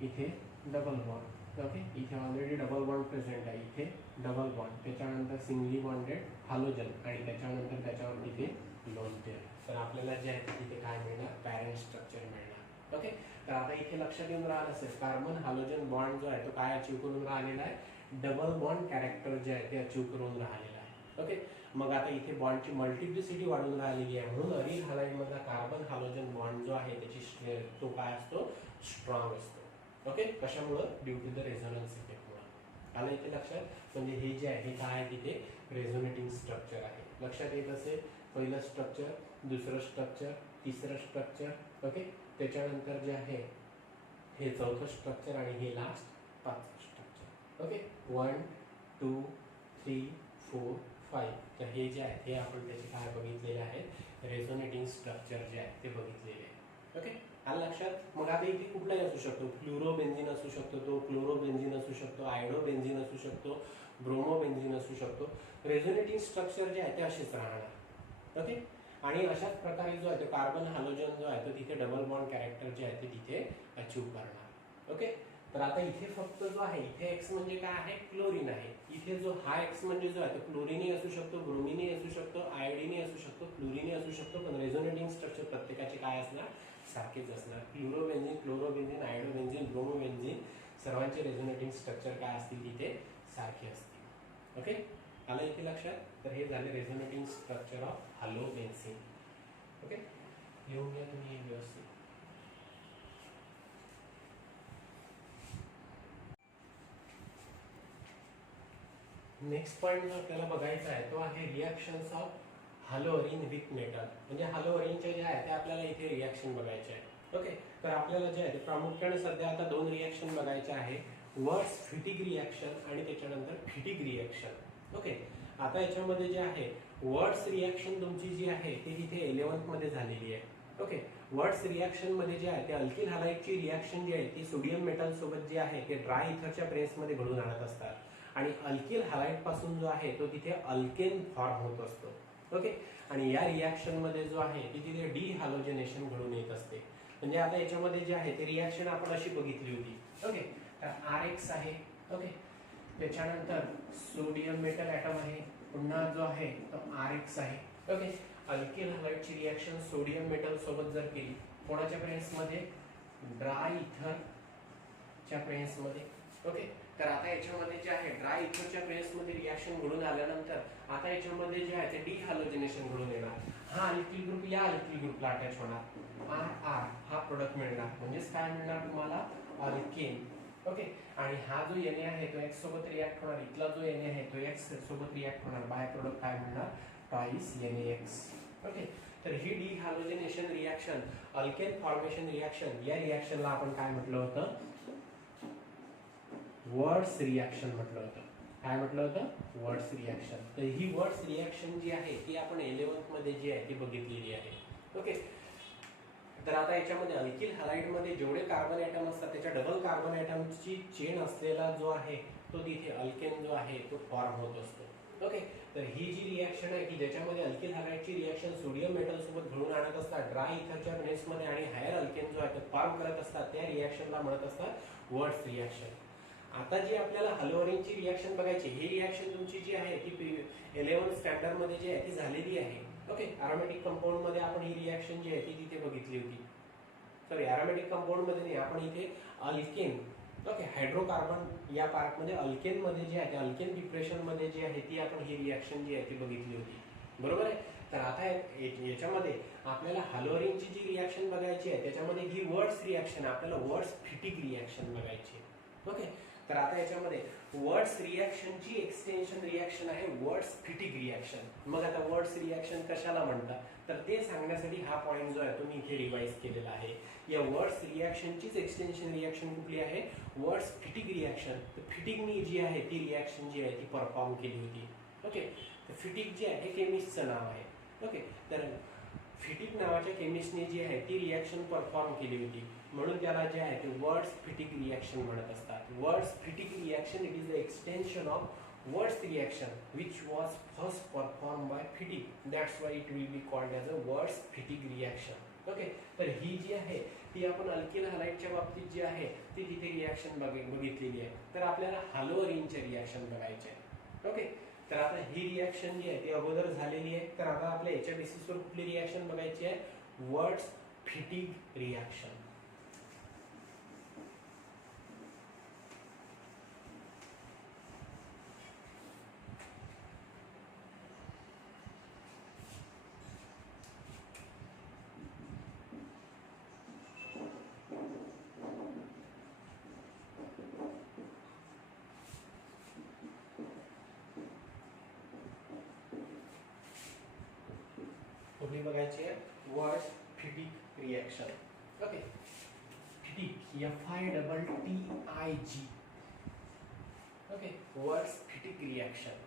इथे डबल बॉन्ड. ओके, इथे ऑलरेडी डबल बॉन्ड प्रेझेंट आहे, इथे डबल बॉन्ड, त्याच्यानंतर सिंगली बॉन्डेड हालोजन आणि त्याच्यानंतर त्याच्यावर तिथे लोन पेअर. तर आपल्याला जे आहे तिथे काय मिळणार? पॅरेंट स्ट्रक्चर मिळणार. ओके, तर आता इथे लक्षात येऊन राहिलं असेल कार्बन हालोजन बॉन्ड जो आहे तो काय अचीव करून राहिलेला आहे? डबल बॉन्ड कॅरेक्टर जे आहे ते अचीव करून राहिलेला आहे. ओके, मग आता इथे बॉन्डची मल्टिप्लिसिटी वाढून राहिलेली आहे म्हणून अरिल हॅलाइड मधला कार्बन हालोजन बॉन्ड जो आहे त्याची तो काय असतो? स्ट्रॉंग असतो. ओके, कशामुळं? ड्यू टू द रेझोनन्स इफेक्टमुळे. आलं इथे लक्षात? म्हणजे हे जे आहे हे काय आहे तिथे रेझोनेटिंग स्ट्रक्चर आहे. लक्षात येत असेल? पहिलं स्ट्रक्चर, दुसरं स्ट्रक्चर, तिसरं स्ट्रक्चर. ओके, त्याच्यानंतर जे आहे हे चौथं स्ट्रक्चर आणि हे लास्ट पाचवं स्ट्रक्चर. ओके, 1 2 3 4 5. तर हे जे आहे हे आपण त्याचे काय बघितलेले आहेत? रेझोनेटिंग स्ट्रक्चर जे आहे ते बघितलेले आहे. ओके, आलं लक्षात? मग आता इथे कुठलाही असू शकतो, फ्लुरोबेन्झिन असू शकतो, तो क्लोरोबेन्झिन असू शकतो, आयडोबेन्झिन असू शकतो, ब्रोमोबेन्झिन असू शकतो. रेझोनेटिंग स्ट्रक्चर जे आहे ते असेच राहणार. ओके, आणि अशाच प्रकारे जो आहे तो कार्बन हालोजन जो आहे तो तिथे डबल बॉन्ड कॅरेक्टर जे आहे ते तिथे अचीव करणार. ओके, तर आता इथे फक्त जो आहे इथे एक्स म्हणजे काय आहे? क्लोरीन आहे. इथे जो हा एक्स म्हणजे जो आहे तो क्लोरीनही असू शकतो, ब्रोमिनही असू शकतो, आयोडीनही असू शकतो, फ्लुरिनही असू शकतो, पण रेझोनेटिंग स्ट्रक्चर प्रत्येकाचे काय असणार? सारखेच असणार. फ्लुरोबेन्झिन, क्लोरोबेन्झिन, आयडोबेन्झिन, ब्रोमोबेन्झिन सर्वांचे रेझोनेटिंग स्ट्रक्चर काय असतील तिथे? सारखे असतील. ओके, आलं इथे लक्षात? तर हे झाले रेझोनेटिंग स्ट्रक्चर ऑफ हॅलोबेन्झिन. ओके, लिहून घ्या तुम्ही हे व्यवस्थित. नेक्स्ट पॉईंट जो आपल्याला बघायचा आहे तो आहे रिॲक्शन्स ऑफ हॅलोअरीन विथ मेटल. म्हणजे हॅलोअरीनचे जे आहे ते आपल्याला इथे रिॲक्शन बघायचे आहे. ओके, तर आपल्याला जे आहे ते प्रामुख्याने सध्या आता दोन रिॲक्शन बघायचे आहे, वर्ड्स फिटिक रिॲक्शन आणि त्याच्यानंतर फिटिक रिॲक्शन. ओके, आता याच्यामध्ये जे आहे वर्ड्स रिॲक्शन तुमची जी आहे ती तिथे 11th मध्ये झालेली आहे. ओके, वर्ड्स रिॲक्शन मध्ये जे आहे ते अल्किल हॅलाइडची रिॲक्शन जी आहे ती सोडियम मेटल सोबत जे आहे ते ड्राय इथरच्या प्रेसमध्ये घडून आणत असतात आणि अल्किल हॅलाइड पासून जो आहे तो तिथे अल्केन फॉर्म होत असतो. ओके, आणि या रिॲक्शन मध्ये जो आहे ती तिथे डी हॅलोजनेशन घडून येत असते. म्हणजे आता याच्यामध्ये जे आहे ते रिॲक्शन आपण अशी बघितली होती. ओके, तर RX आहे. ओके, त्याच्यानंतर सोडियम मेटल ॲटम आहे, पुन्हा जो आहे तो RX आहे. ओके, अल्किल हॅलाइडची रिॲक्शन सोडियम मेटल सोबत जर केली कोणाच्या प्रेसमध्ये? ड्राय इथरच्या प्रेसमध्ये. ओके, तर आता याच्यामध्ये जे आहे ड्राय इथरच्या प्रेसमध्ये रिॲक्शन घडून आल्यानंतर आता याच्यामध्ये जे आहे ते डी हॅलोजनेशन घडून येणार. हा अल्किल ग्रुप या अल्किल ग्रुपला अटॅच होणार, RR हा प्रोडक्ट मिळणार. म्हणजेच काय मिळणार तुम्हाला? अल्केन. ओके, आणि हा जो Na आहे तो X सोबत रिॲक्ट होणार, इथला जो Na आहे तो X सोबत रिॲक्ट होणार, बाय प्रोडक्ट काय मिळणार? Twice NaX. ओके, तर ही de halogenation reaction, alkane formation reaction, या रिॲक्शनला आपण काय म्हटलं होतं? वर्ड्स रिॲक्शन म्हटलं होतं. काय म्हटलं होतं वर्ड्स रिॲक्शन. तर ही वर्ड्स रिॲक्शन जी आहे ती आपण 11th मध्ये जी आहे ती बघितलेली आहे. ओके. तर आता याच्यामध्ये अल्किल हलाइडमध्ये जेवढे कार्बन ॲटम असतात त्याच्या डबल कार्बन ॲटमची चेन असलेला जो आहे तो तिथे अल्केन जो आहे तो फॉर्म होत असतो. ओके. तर ही जी रिॲक्शन आहे की ज्याच्यामध्ये अल्किल हलाइडची रिॲक्शन सोडियम मेटल सोबत घडून आणत असतात ड्राय इथरच्या प्रेसमध्ये आणि हायर अल्केन जो आहे तो फॉर्म करत असतात, त्या रिॲक्शनला म्हणत असतात वर्ड्स रिॲक्शन. आता जी आपल्याला हलोअरिनची रिॲक्शन बघायची, ही रिॲक्शन तुमची जी आहे ती 11th स्टँडर्डमध्ये जी आहे ती झालेली आहे. ओके. अरोमॅटिक कंपाऊंड मध्ये आपण ही रिॲक्शन जी आहे ती तिथे बघितली होती. सॉरी, अरोमॅटिक कंपाऊंड मध्ये नाही, आपण इथे अल्केन, ओके, हायड्रोकार्बन या पार्ट मध्ये अल्केन मध्ये जे आहे अल्केन डिप्रेशन मध्ये जी आहे ती आपण ही रिॲक्शन जी आहे ती बघितली होती. बरोबर आहे. तर आता याच्यामध्ये आपल्याला हलोअरिनची जी रिॲक्शन बघायची आहे त्याच्यामध्ये ही वर्ड्स रिॲक्शन, आपल्याला वर्ड्स फिटिक रिॲक्शन बघायची. ओके. तर आता याच्यामध्ये वर्ड्स रिॲक्शनची एक्सटेन्शन रिॲक्शन आहे वर्ड्स फिटिक रिॲक्शन. मग आता वर्ड्स रिॲक्शन कशाला म्हणतात तर ते सांगण्यासाठी हा पॉईंट जो आहे तो मी इथे रिवाइज केलेला आहे. या वर्ड्स रिॲक्शनचीच एक्सटेन्शन रिॲक्शन कुठली आहे वर्ड्स फिटिक रिॲक्शन. तर फिटिकनी जी आहे ती रिॲक्शन जी आहे ती परफॉर्म केली होती. ओके. तर फिटिक जे आहे हे केमिस्टचं नाव आहे. ओके. तर फिटिक नावाच्या केमिस्टने जी आहे ती रिॲक्शन परफॉर्म केली होती म्हणून त्याला जे आहे ते वर्ड्स फिटिक रिॲक्शन म्हणत असतात. Wurtz Fittig reaction it is the extension of words reaction which was first perform by फिटिक. That's why it will be called as a words Fittig reaction. Okay. तर ही जी आहे ती आपण अल्किल हलाइडच्या बाबतीत जी आहे ती तिथे रिॲक्शन बघितलेली आहे. तर आपल्याला हलोअरिनचे रिॲक्शन बघायचे आहे. ओके. तर आता ही रिॲक्शन जी आहे ती अगोदर झालेली आहे. तर आता आपल्या याच्या बेसिसवर कुठली रिॲक्शन बघायची आहे वर्ड्स फिटिक रिॲक्शन. कुठली बघायची आहे words Fittig reaction. Okay. फिटिक FITTIG. Okay. Words Fittig reaction.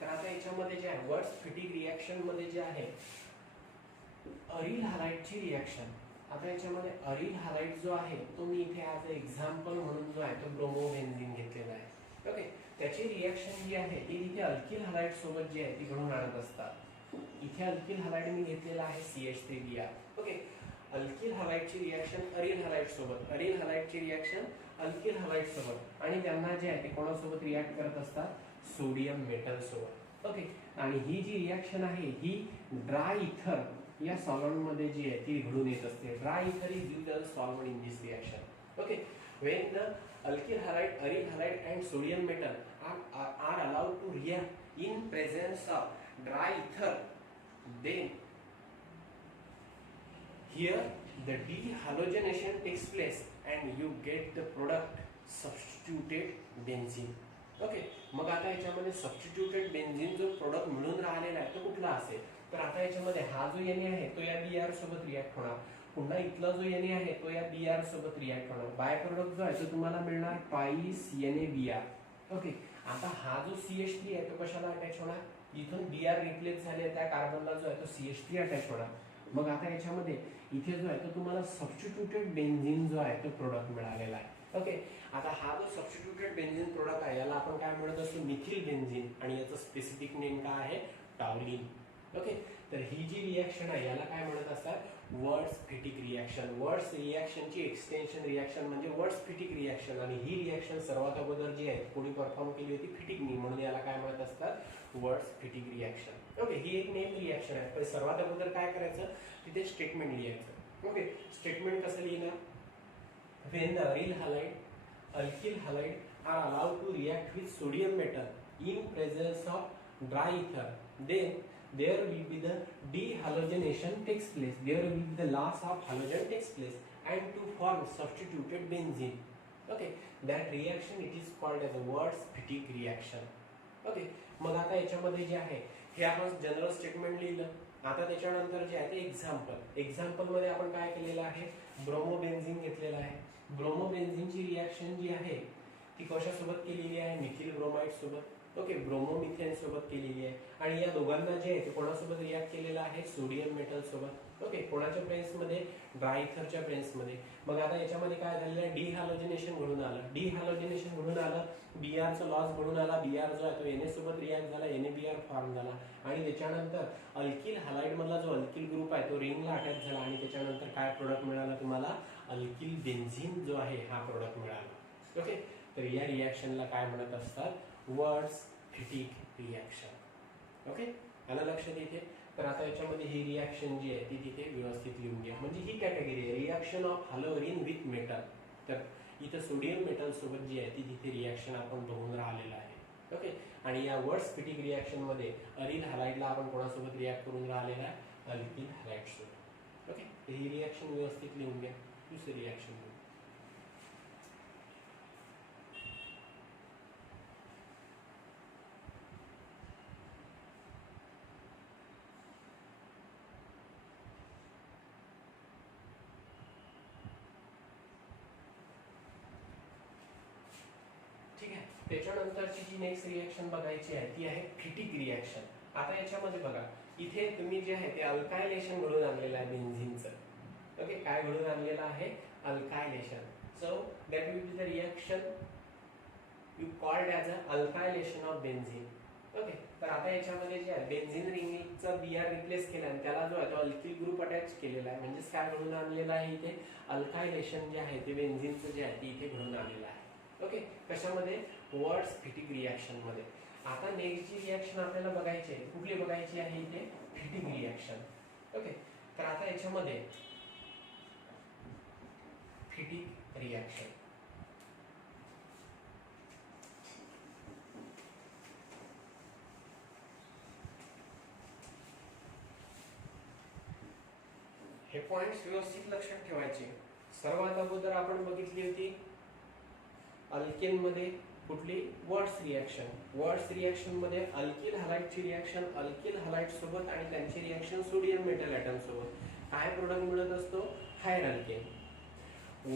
तर आता याच्यामध्ये जे आहे वर्ड्स फिटिक रिॲक्शन मध्ये जे आहे अरिल हलाइडची रिॲक्शन. आता याच्यामध्ये अरिल हलाइड जो आहे तो मी इथे ॲज अ एक्झाम्पल म्हणून जो आहे तो ब्रोमोबेन्झीन घेतलेला आहे. ओके. त्याची रिॲक्शन जी आहे ती तिथे अल्किल हलाइड सोबत जी आहे ती घडून आणत असतात. इथे अल्किल हलाइड मी घेतलेला आहे CH3Br. ओके. अल्किल हलाइडची रिॲक्शन अरिल हलाइड सोबत, अरिल हलाइडची रिॲक्शन अल्किल हलाइड सोबत आणि त्यांना जे आहे ते कोणासोबत रिॲक्ट करत असतात सोडियम मेटल सोबत. ओके. आणि ही जी रिॲक्शन आहे ही ड्राय इथर या सॉल्व्हेंट मध्ये जी आहे ती घडून येत असते. Dry ether is used as solvent in this reaction. Okay. When the alkyl halide, aryl halide and sodium metal are allowed to react in presence of dry ether, then here the dehalogenation takes place and you get the product substituted benzene. Okay. मग आता याच्यामध्ये substituted benzene जो product मिळून राहिलेला आहे तो कुठला असेल तर आता याच्यामध्ये हा जो Na आहे तो या Br सोबत रिॲक्ट होणार. पुन्हा इथला जो Na आहे तो या Br सोबत रिॲक्ट होणार. बाय प्रोडक्ट जो आहे तो तुम्हाला मिळणार ट्वाइस NaBr. ओके. आता हा जो CH3 आहे तो कशाला अटॅच होणार इथून Br रिप्लेस झाले त्या कार्बनला जो आहे तो CH3 अटॅच होणार. मग आता याच्यामध्ये इथे जो आहे तो तुम्हाला सबस्टिट्यूटेड बेन्झीन जो आहे तो प्रोडक्ट मिळालेला आहे. ओके. आता हा जो सबस्टिट्यूटेड बेन्झीन प्रोडक्ट आहे याला आपण काय म्हणत असतो मिथिल बेन्झीन आणि याचं स्पेसिफिक नेम काय आहे टाउलिन. ओके. तर ही जी रिॲक्शन आहे याला काय म्हणत असतात वर्ड्स फिटिक रिॲक्शन. वर्ड्स रिॲक्शनची एक्सटेन्शन रिॲक्शन म्हणजे वर्ड्स फिटिक रिॲक्शन आणि ही रिॲक्शन सर्वात अगोदर जी आहे कोणी परफॉर्म केली होती फिटिकनी म्हणून याला काय म्हणत असतात वर्ड्स फिटिक रिॲक्शन. ओके. ही एक नेम रिॲक्शन आहे पण सर्वात अगोदर काय करायचं तिथे स्टेटमेंट लिहायचं. ओके. स्टेटमेंट कसं लिहिणार when the aryl halide, alkyl halide are allowed to react with sodium metal in presence of dry ether, then there will be the dehalogenation takes place. There will be the loss of halogen takes place and to form substituted benzene. Okay. That reaction it is called as a words fitic reaction. Okay. मग आता याच्यामध्ये जे आहे हे आपण general statement लिहिलं. आता त्याच्यानंतर जे आहे ते एक्झाम्पल मध्ये आपण काय केलेलं आहे ब्रोमोबेन्झीन घेतलेला आहे. ब्रोमोबेन्झीनची रिॲक्शन जी आहे ती कशासोबत केलेली आहे मिथिल ब्रोमाइड सोबत. ओके, ब्रोमोमिथेन सोबत केलेली आहे. आणि या दोघांना जे आहे ते कोणासोबत रिॲक्ट केलेलं आहे, सोडियम मेटल सोबत. ओके, कोणाच्या प्रेस मध्ये, ड्रायथरच्या प्रेस मध्ये. मग आता याच्यामध्ये काय झालेलं आहे, डिहॅलोजिनेशन घडून आलं. डिहॅलोजिनेशन घडून आलं, Br चा लॉस घडून आला. Br जो आहे तो Na सोबत रिॲक्ट झाला, NaBr फॉर्म झाला. आणि त्याच्यानंतर अल्किल हॅलाइड मधला जो अल्किल ग्रुप आहे तो रिंगला अटॅच झाला. आणि त्याच्यानंतर काय प्रोडक्ट मिळाला तुम्हाला, अल्किल बेन्झीन जो आहे हा प्रोडक्ट मिळाला. ओके, तर या रिॲक्शनला काय म्हणत असतात, वर्ड्स फिटिक रिॲक्शन. ओके, आलं लक्षात इथे. तर आता याच्यामध्ये ही रिॲक्शन जी आहे ती तिथे व्यवस्थित लिहून घ्या. म्हणजे ही कॅटेगरी आहे रिॲक्शन ऑफ हॅलोअरीन विथ मेटल. तर इथं सोडियम मेटल सोबत जी आहे ती तिथे रिॲक्शन आपण बघून राहिलेलं आहे. ओके, आणि या वर्ड्स फिटिक रिॲक्शन मध्ये अरिल हॅलाइडला आपण कोणासोबत रिॲक्ट करून राहिलेला आहे, अल्किल हॅलाइड सोबत. ओके, ही रिॲक्शन व्यवस्थित लिहून घ्या. दुसरी रिॲक्शन ठीक आहे. त्याच्यानंतरची जी नेक्स्ट रिॲक्शन बघायची आहे ती आहे फिटिक रिॲक्शन. आता याच्यामध्ये बघा, इथे तुम्ही जे आहे ते अल्कायलेशन घडून आणलेलं आहे बेन्झीनचं. ओके, काय घडून आणलेलं आहे, alkylation. So that will be the reaction you called as a alkylation of benzene. Okay, तर आता याच्यामध्ये जे आहे बेन्झीन रिंगचा Br रिप्लेस केला आणि त्याला जो आहे तो अल्किल ग्रुप अटॅच केलेला आहे. म्हणजेच काय घडून आणलेलं आहे इथे, अल्कायलेशन जे आहे ते बेन्झीनचं जे आहे ते इथे घडून आणलेलं आहे. ओके, कशामध्ये, वर्ड्स फिटिक रिॲक्शन मध्ये. आता नेक्स्ट जी रिॲक्शन आपल्याला बघायची आहे, कुठली बघायची आहे इथे, फिटिक रिॲक्शन. ओके, तर आता याच्यामध्ये फिटिक रिॲक्शन. हे पॉइंट्स व्यवस्थित लक्षात ठेवायचे. सर्वात अगोदर आपण बघितली होती अल्केन मध्ये कुठली, वर्ड्स रिॲक्शन. वर्ड्स रिॲक्शन मध्ये अल्किल हॅलाइडची रिॲक्शन अल्किल हॅलाइड सोबत आणि त्यांची रिॲक्शन सोडियम मेटल ॲटम सोबत. काय प्रोडक्ट मिळत असतो, higher alkane.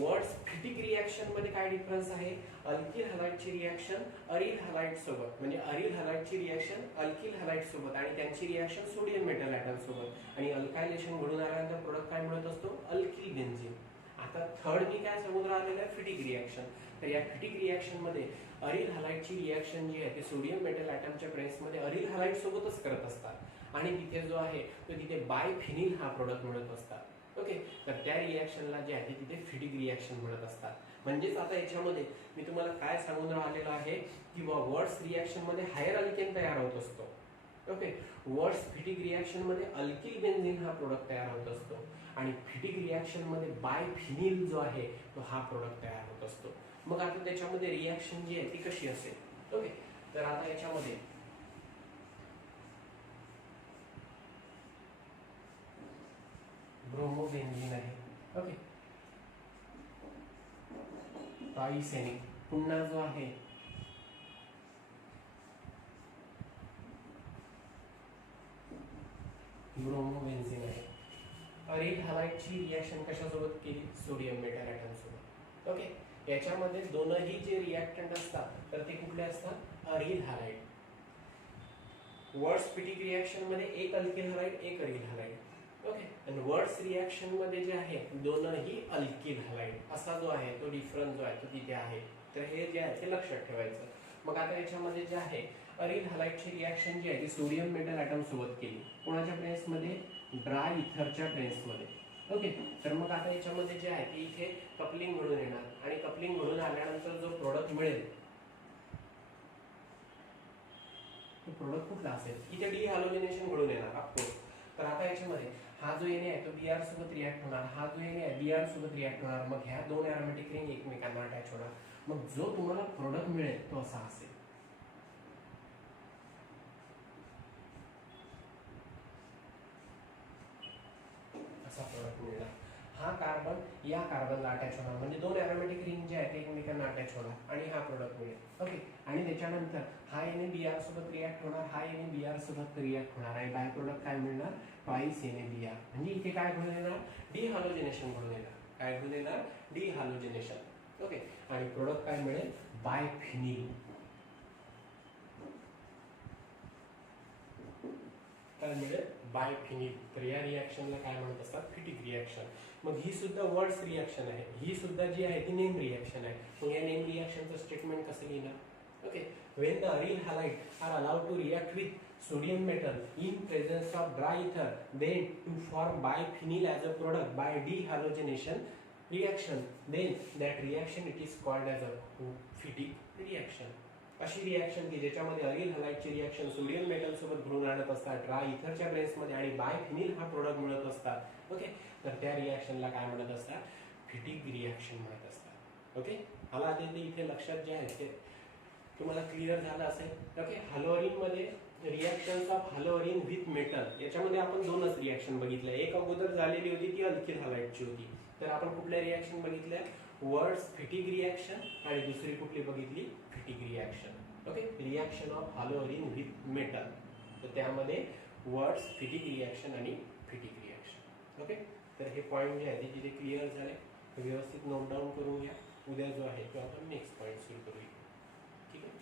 Wurtz Fittig reaction मध्ये काय डिफरन्स आहे, अल्किल हॅलाइडची रिॲक्शन अरिल हॅलाइड सोबत, म्हणजे अरिल हॅलाइडची रिॲक्शन अल्किल हॅलाइड सोबत आणि त्यांची रिॲक्शन सोडियम मेटल ॲटम सोबत. आणि अल्कायलेशन घडून आल्यानंतर प्रोडक्ट काय मिळत असतो, अल्किल बेन्झीन. आता थर्ड मी काय सांगून राहिलेलं आहे, फिटिक रिॲक्शन. तर या फिटिक रिॲक्शन मध्ये अरिल हॅलाइडची रिॲक्शन जी आहे ती सोडियम मेटल ॲटमच्या प्रेसमध्ये अरिल हॅलाइड सोबतच करत असतात आणि तिथे जो आहे तो तिथे बायफिनिल हा प्रोडक्ट मिळत असतात. ओके, तर त्या रिॲक्शनला जे आहे तिथे फिटिक रिॲक्शन मिळत असतात. म्हणजेच आता याच्यामध्ये मी तुम्हाला काय सांगून राहिलेलो आहे की वर्ड्स रिॲक्शन मध्ये हायर अल्केन तयार होत असतो. ओके, वर्ड्स फिटिक रिॲक्शन मध्ये अल्किल बेन्झीन हा प्रोडक्ट तयार होत असतो आणि फिटिक रिॲक्शन मध्ये बायफिनिल जो आहे तो हा प्रोडक्ट तयार होत असतो. मग आता त्याच्यामध्ये रिॲक्शन जी आहे ती कशी असेल. ओके, तर आता याच्यामध्ये ब्रोमोबेन्झीन आहे. ओके, ट्रायसेनिक पुन्हा जो आहे ब्रोमोबेन्झीन आहे. अरिल हॅलाइडची रिॲक्शन कशासोबत केली, सोडियम मेटल ॲटम सोबत. ओके, याच्यामध्ये दोनही जे रिॲक्टंट असतात तर ते कुठले असतात, aryl halide. Wurtz Fittig reaction मध्ये एक अल्किल हॅलाइड एक अरिल हॅलाइड. ओके, आणि वर्ड्स रिॲक्शन मध्ये जे आहे दोनही अल्किल हॅलाइड असा जो आहे तो डिफरन्स जो आहे तो तिथे आहे. तर हे जे आहे ते लक्षात ठेवायचं. मग आता याच्यामध्ये जे आहे अरिल हॅलाइडची रिॲक्शन जी आहे ती सोडियम मेटल ॲटम सोबत केली. कोणाच्या प्रेसमध्ये, ड्राय इथरच्या प्रेसमध्ये. ओके, तर मग आता याच्यामध्ये जे आहे ते इथे कपलिंग म्हणून येणार आणि कपलिंग म्हणून आल्यानंतर जो प्रोडक्ट मिळेल तो प्रोडक्ट कुठला असेल, इथे डिहॅलोजिनेशन घडून येणार ऑफकोर्स. तर आता याच्यामध्ये हा जो Na आहे तो Br सोबत रिॲक्ट होणार, हा जो Na आहे Br सोबत रिॲक्ट होणार. मग ह्या दोन एरोमॅटिक रिंग एकमेकांना अटॅच होणार. मग जो तुम्हाला प्रोडक्ट मिळेल तो असा असेल. असा प्रोडक्ट मिळणार. हा कार्बन या कार्बनला अटॅच होणार, म्हणजे दोन एरोमॅटिक रिंग जे आहेत ते एकमेकांना अटॅच होणार आणि हा प्रोडक्ट मिळेल. ओके, आणि त्याच्यानंतर हा Na Br सोबत रिॲक्ट होणार, हा Na Br सोबत रिॲक्ट होणार आणि बाय प्रोडक्ट काय मिळणार, ट्वाइस Na Br. म्हणजे इथे काय घडून येणार, डिहॅलोजिनेशन घडून येणार. काय घडून येणार, डिहॅलोजिनेशन. ओके, आणि प्रोडक्ट काय मिळेल, बायफिनिल. काय मिळेल बायफिनिल. तर या रिॲक्शनला काय म्हणत असतात फिटिक रिॲक्शन. मग ही सुद्धा वर्ड्स रिॲक्शन आहे, ही सुद्धा जी आहे ती नेम रिॲक्शन आहे. मग या नेम रिॲक्शनचं स्टेटमेंट कसं लिहिणार? Okay, when the aryl halides are allowed to react with sodium metal in presence of dry ether, then to form biphenyl as a product by dehalogenation reaction, then that reaction it is called as a phytic reaction. अशी reaction की ज्याच्यामध्ये aril हलाइडची reaction sodium metal सोबत घडून आणत असतात dry इथरच्या प्रेसमध्ये आणि बायफिनिल हा प्रोडक्ट मिळत असतात. ओके, तर त्या रिॲक्शनला काय म्हणत असतात? फिटिक रिॲक्शन म्हणत असतात. ओके, मला ते इथे लक्षात जे आहे ते तुम्हाला क्लिअर झालं असेल. ओके, हॅलोअरिन मध्ये reactions of haloarene with metal याच्यामध्ये आपण दोनच रिॲक्शन बघितल्या. एक अगोदर झालेली होती ती अल्किल हलाइडची होती. तर आपण कुठल्या रिॲक्शन बघितल्या? वर्ड्स फिटिक रिॲक्शन आणि दुसरी कुठली बघितली? Fittig reaction. Okay, reaction of haloarene with metal. तर त्यामध्ये वर्ड्स फिटिक रिॲक्शन आणि फिटिक रिॲक्शन. ओके, तर हे पॉईंट जे आहे ते जिथे क्लिअर झाले व्यवस्थित नोट डाऊन करून घ्या. उद्या जो आहे तो आपण नेक्स्ट पॉईंट सुरू करूया. ठीक आहे.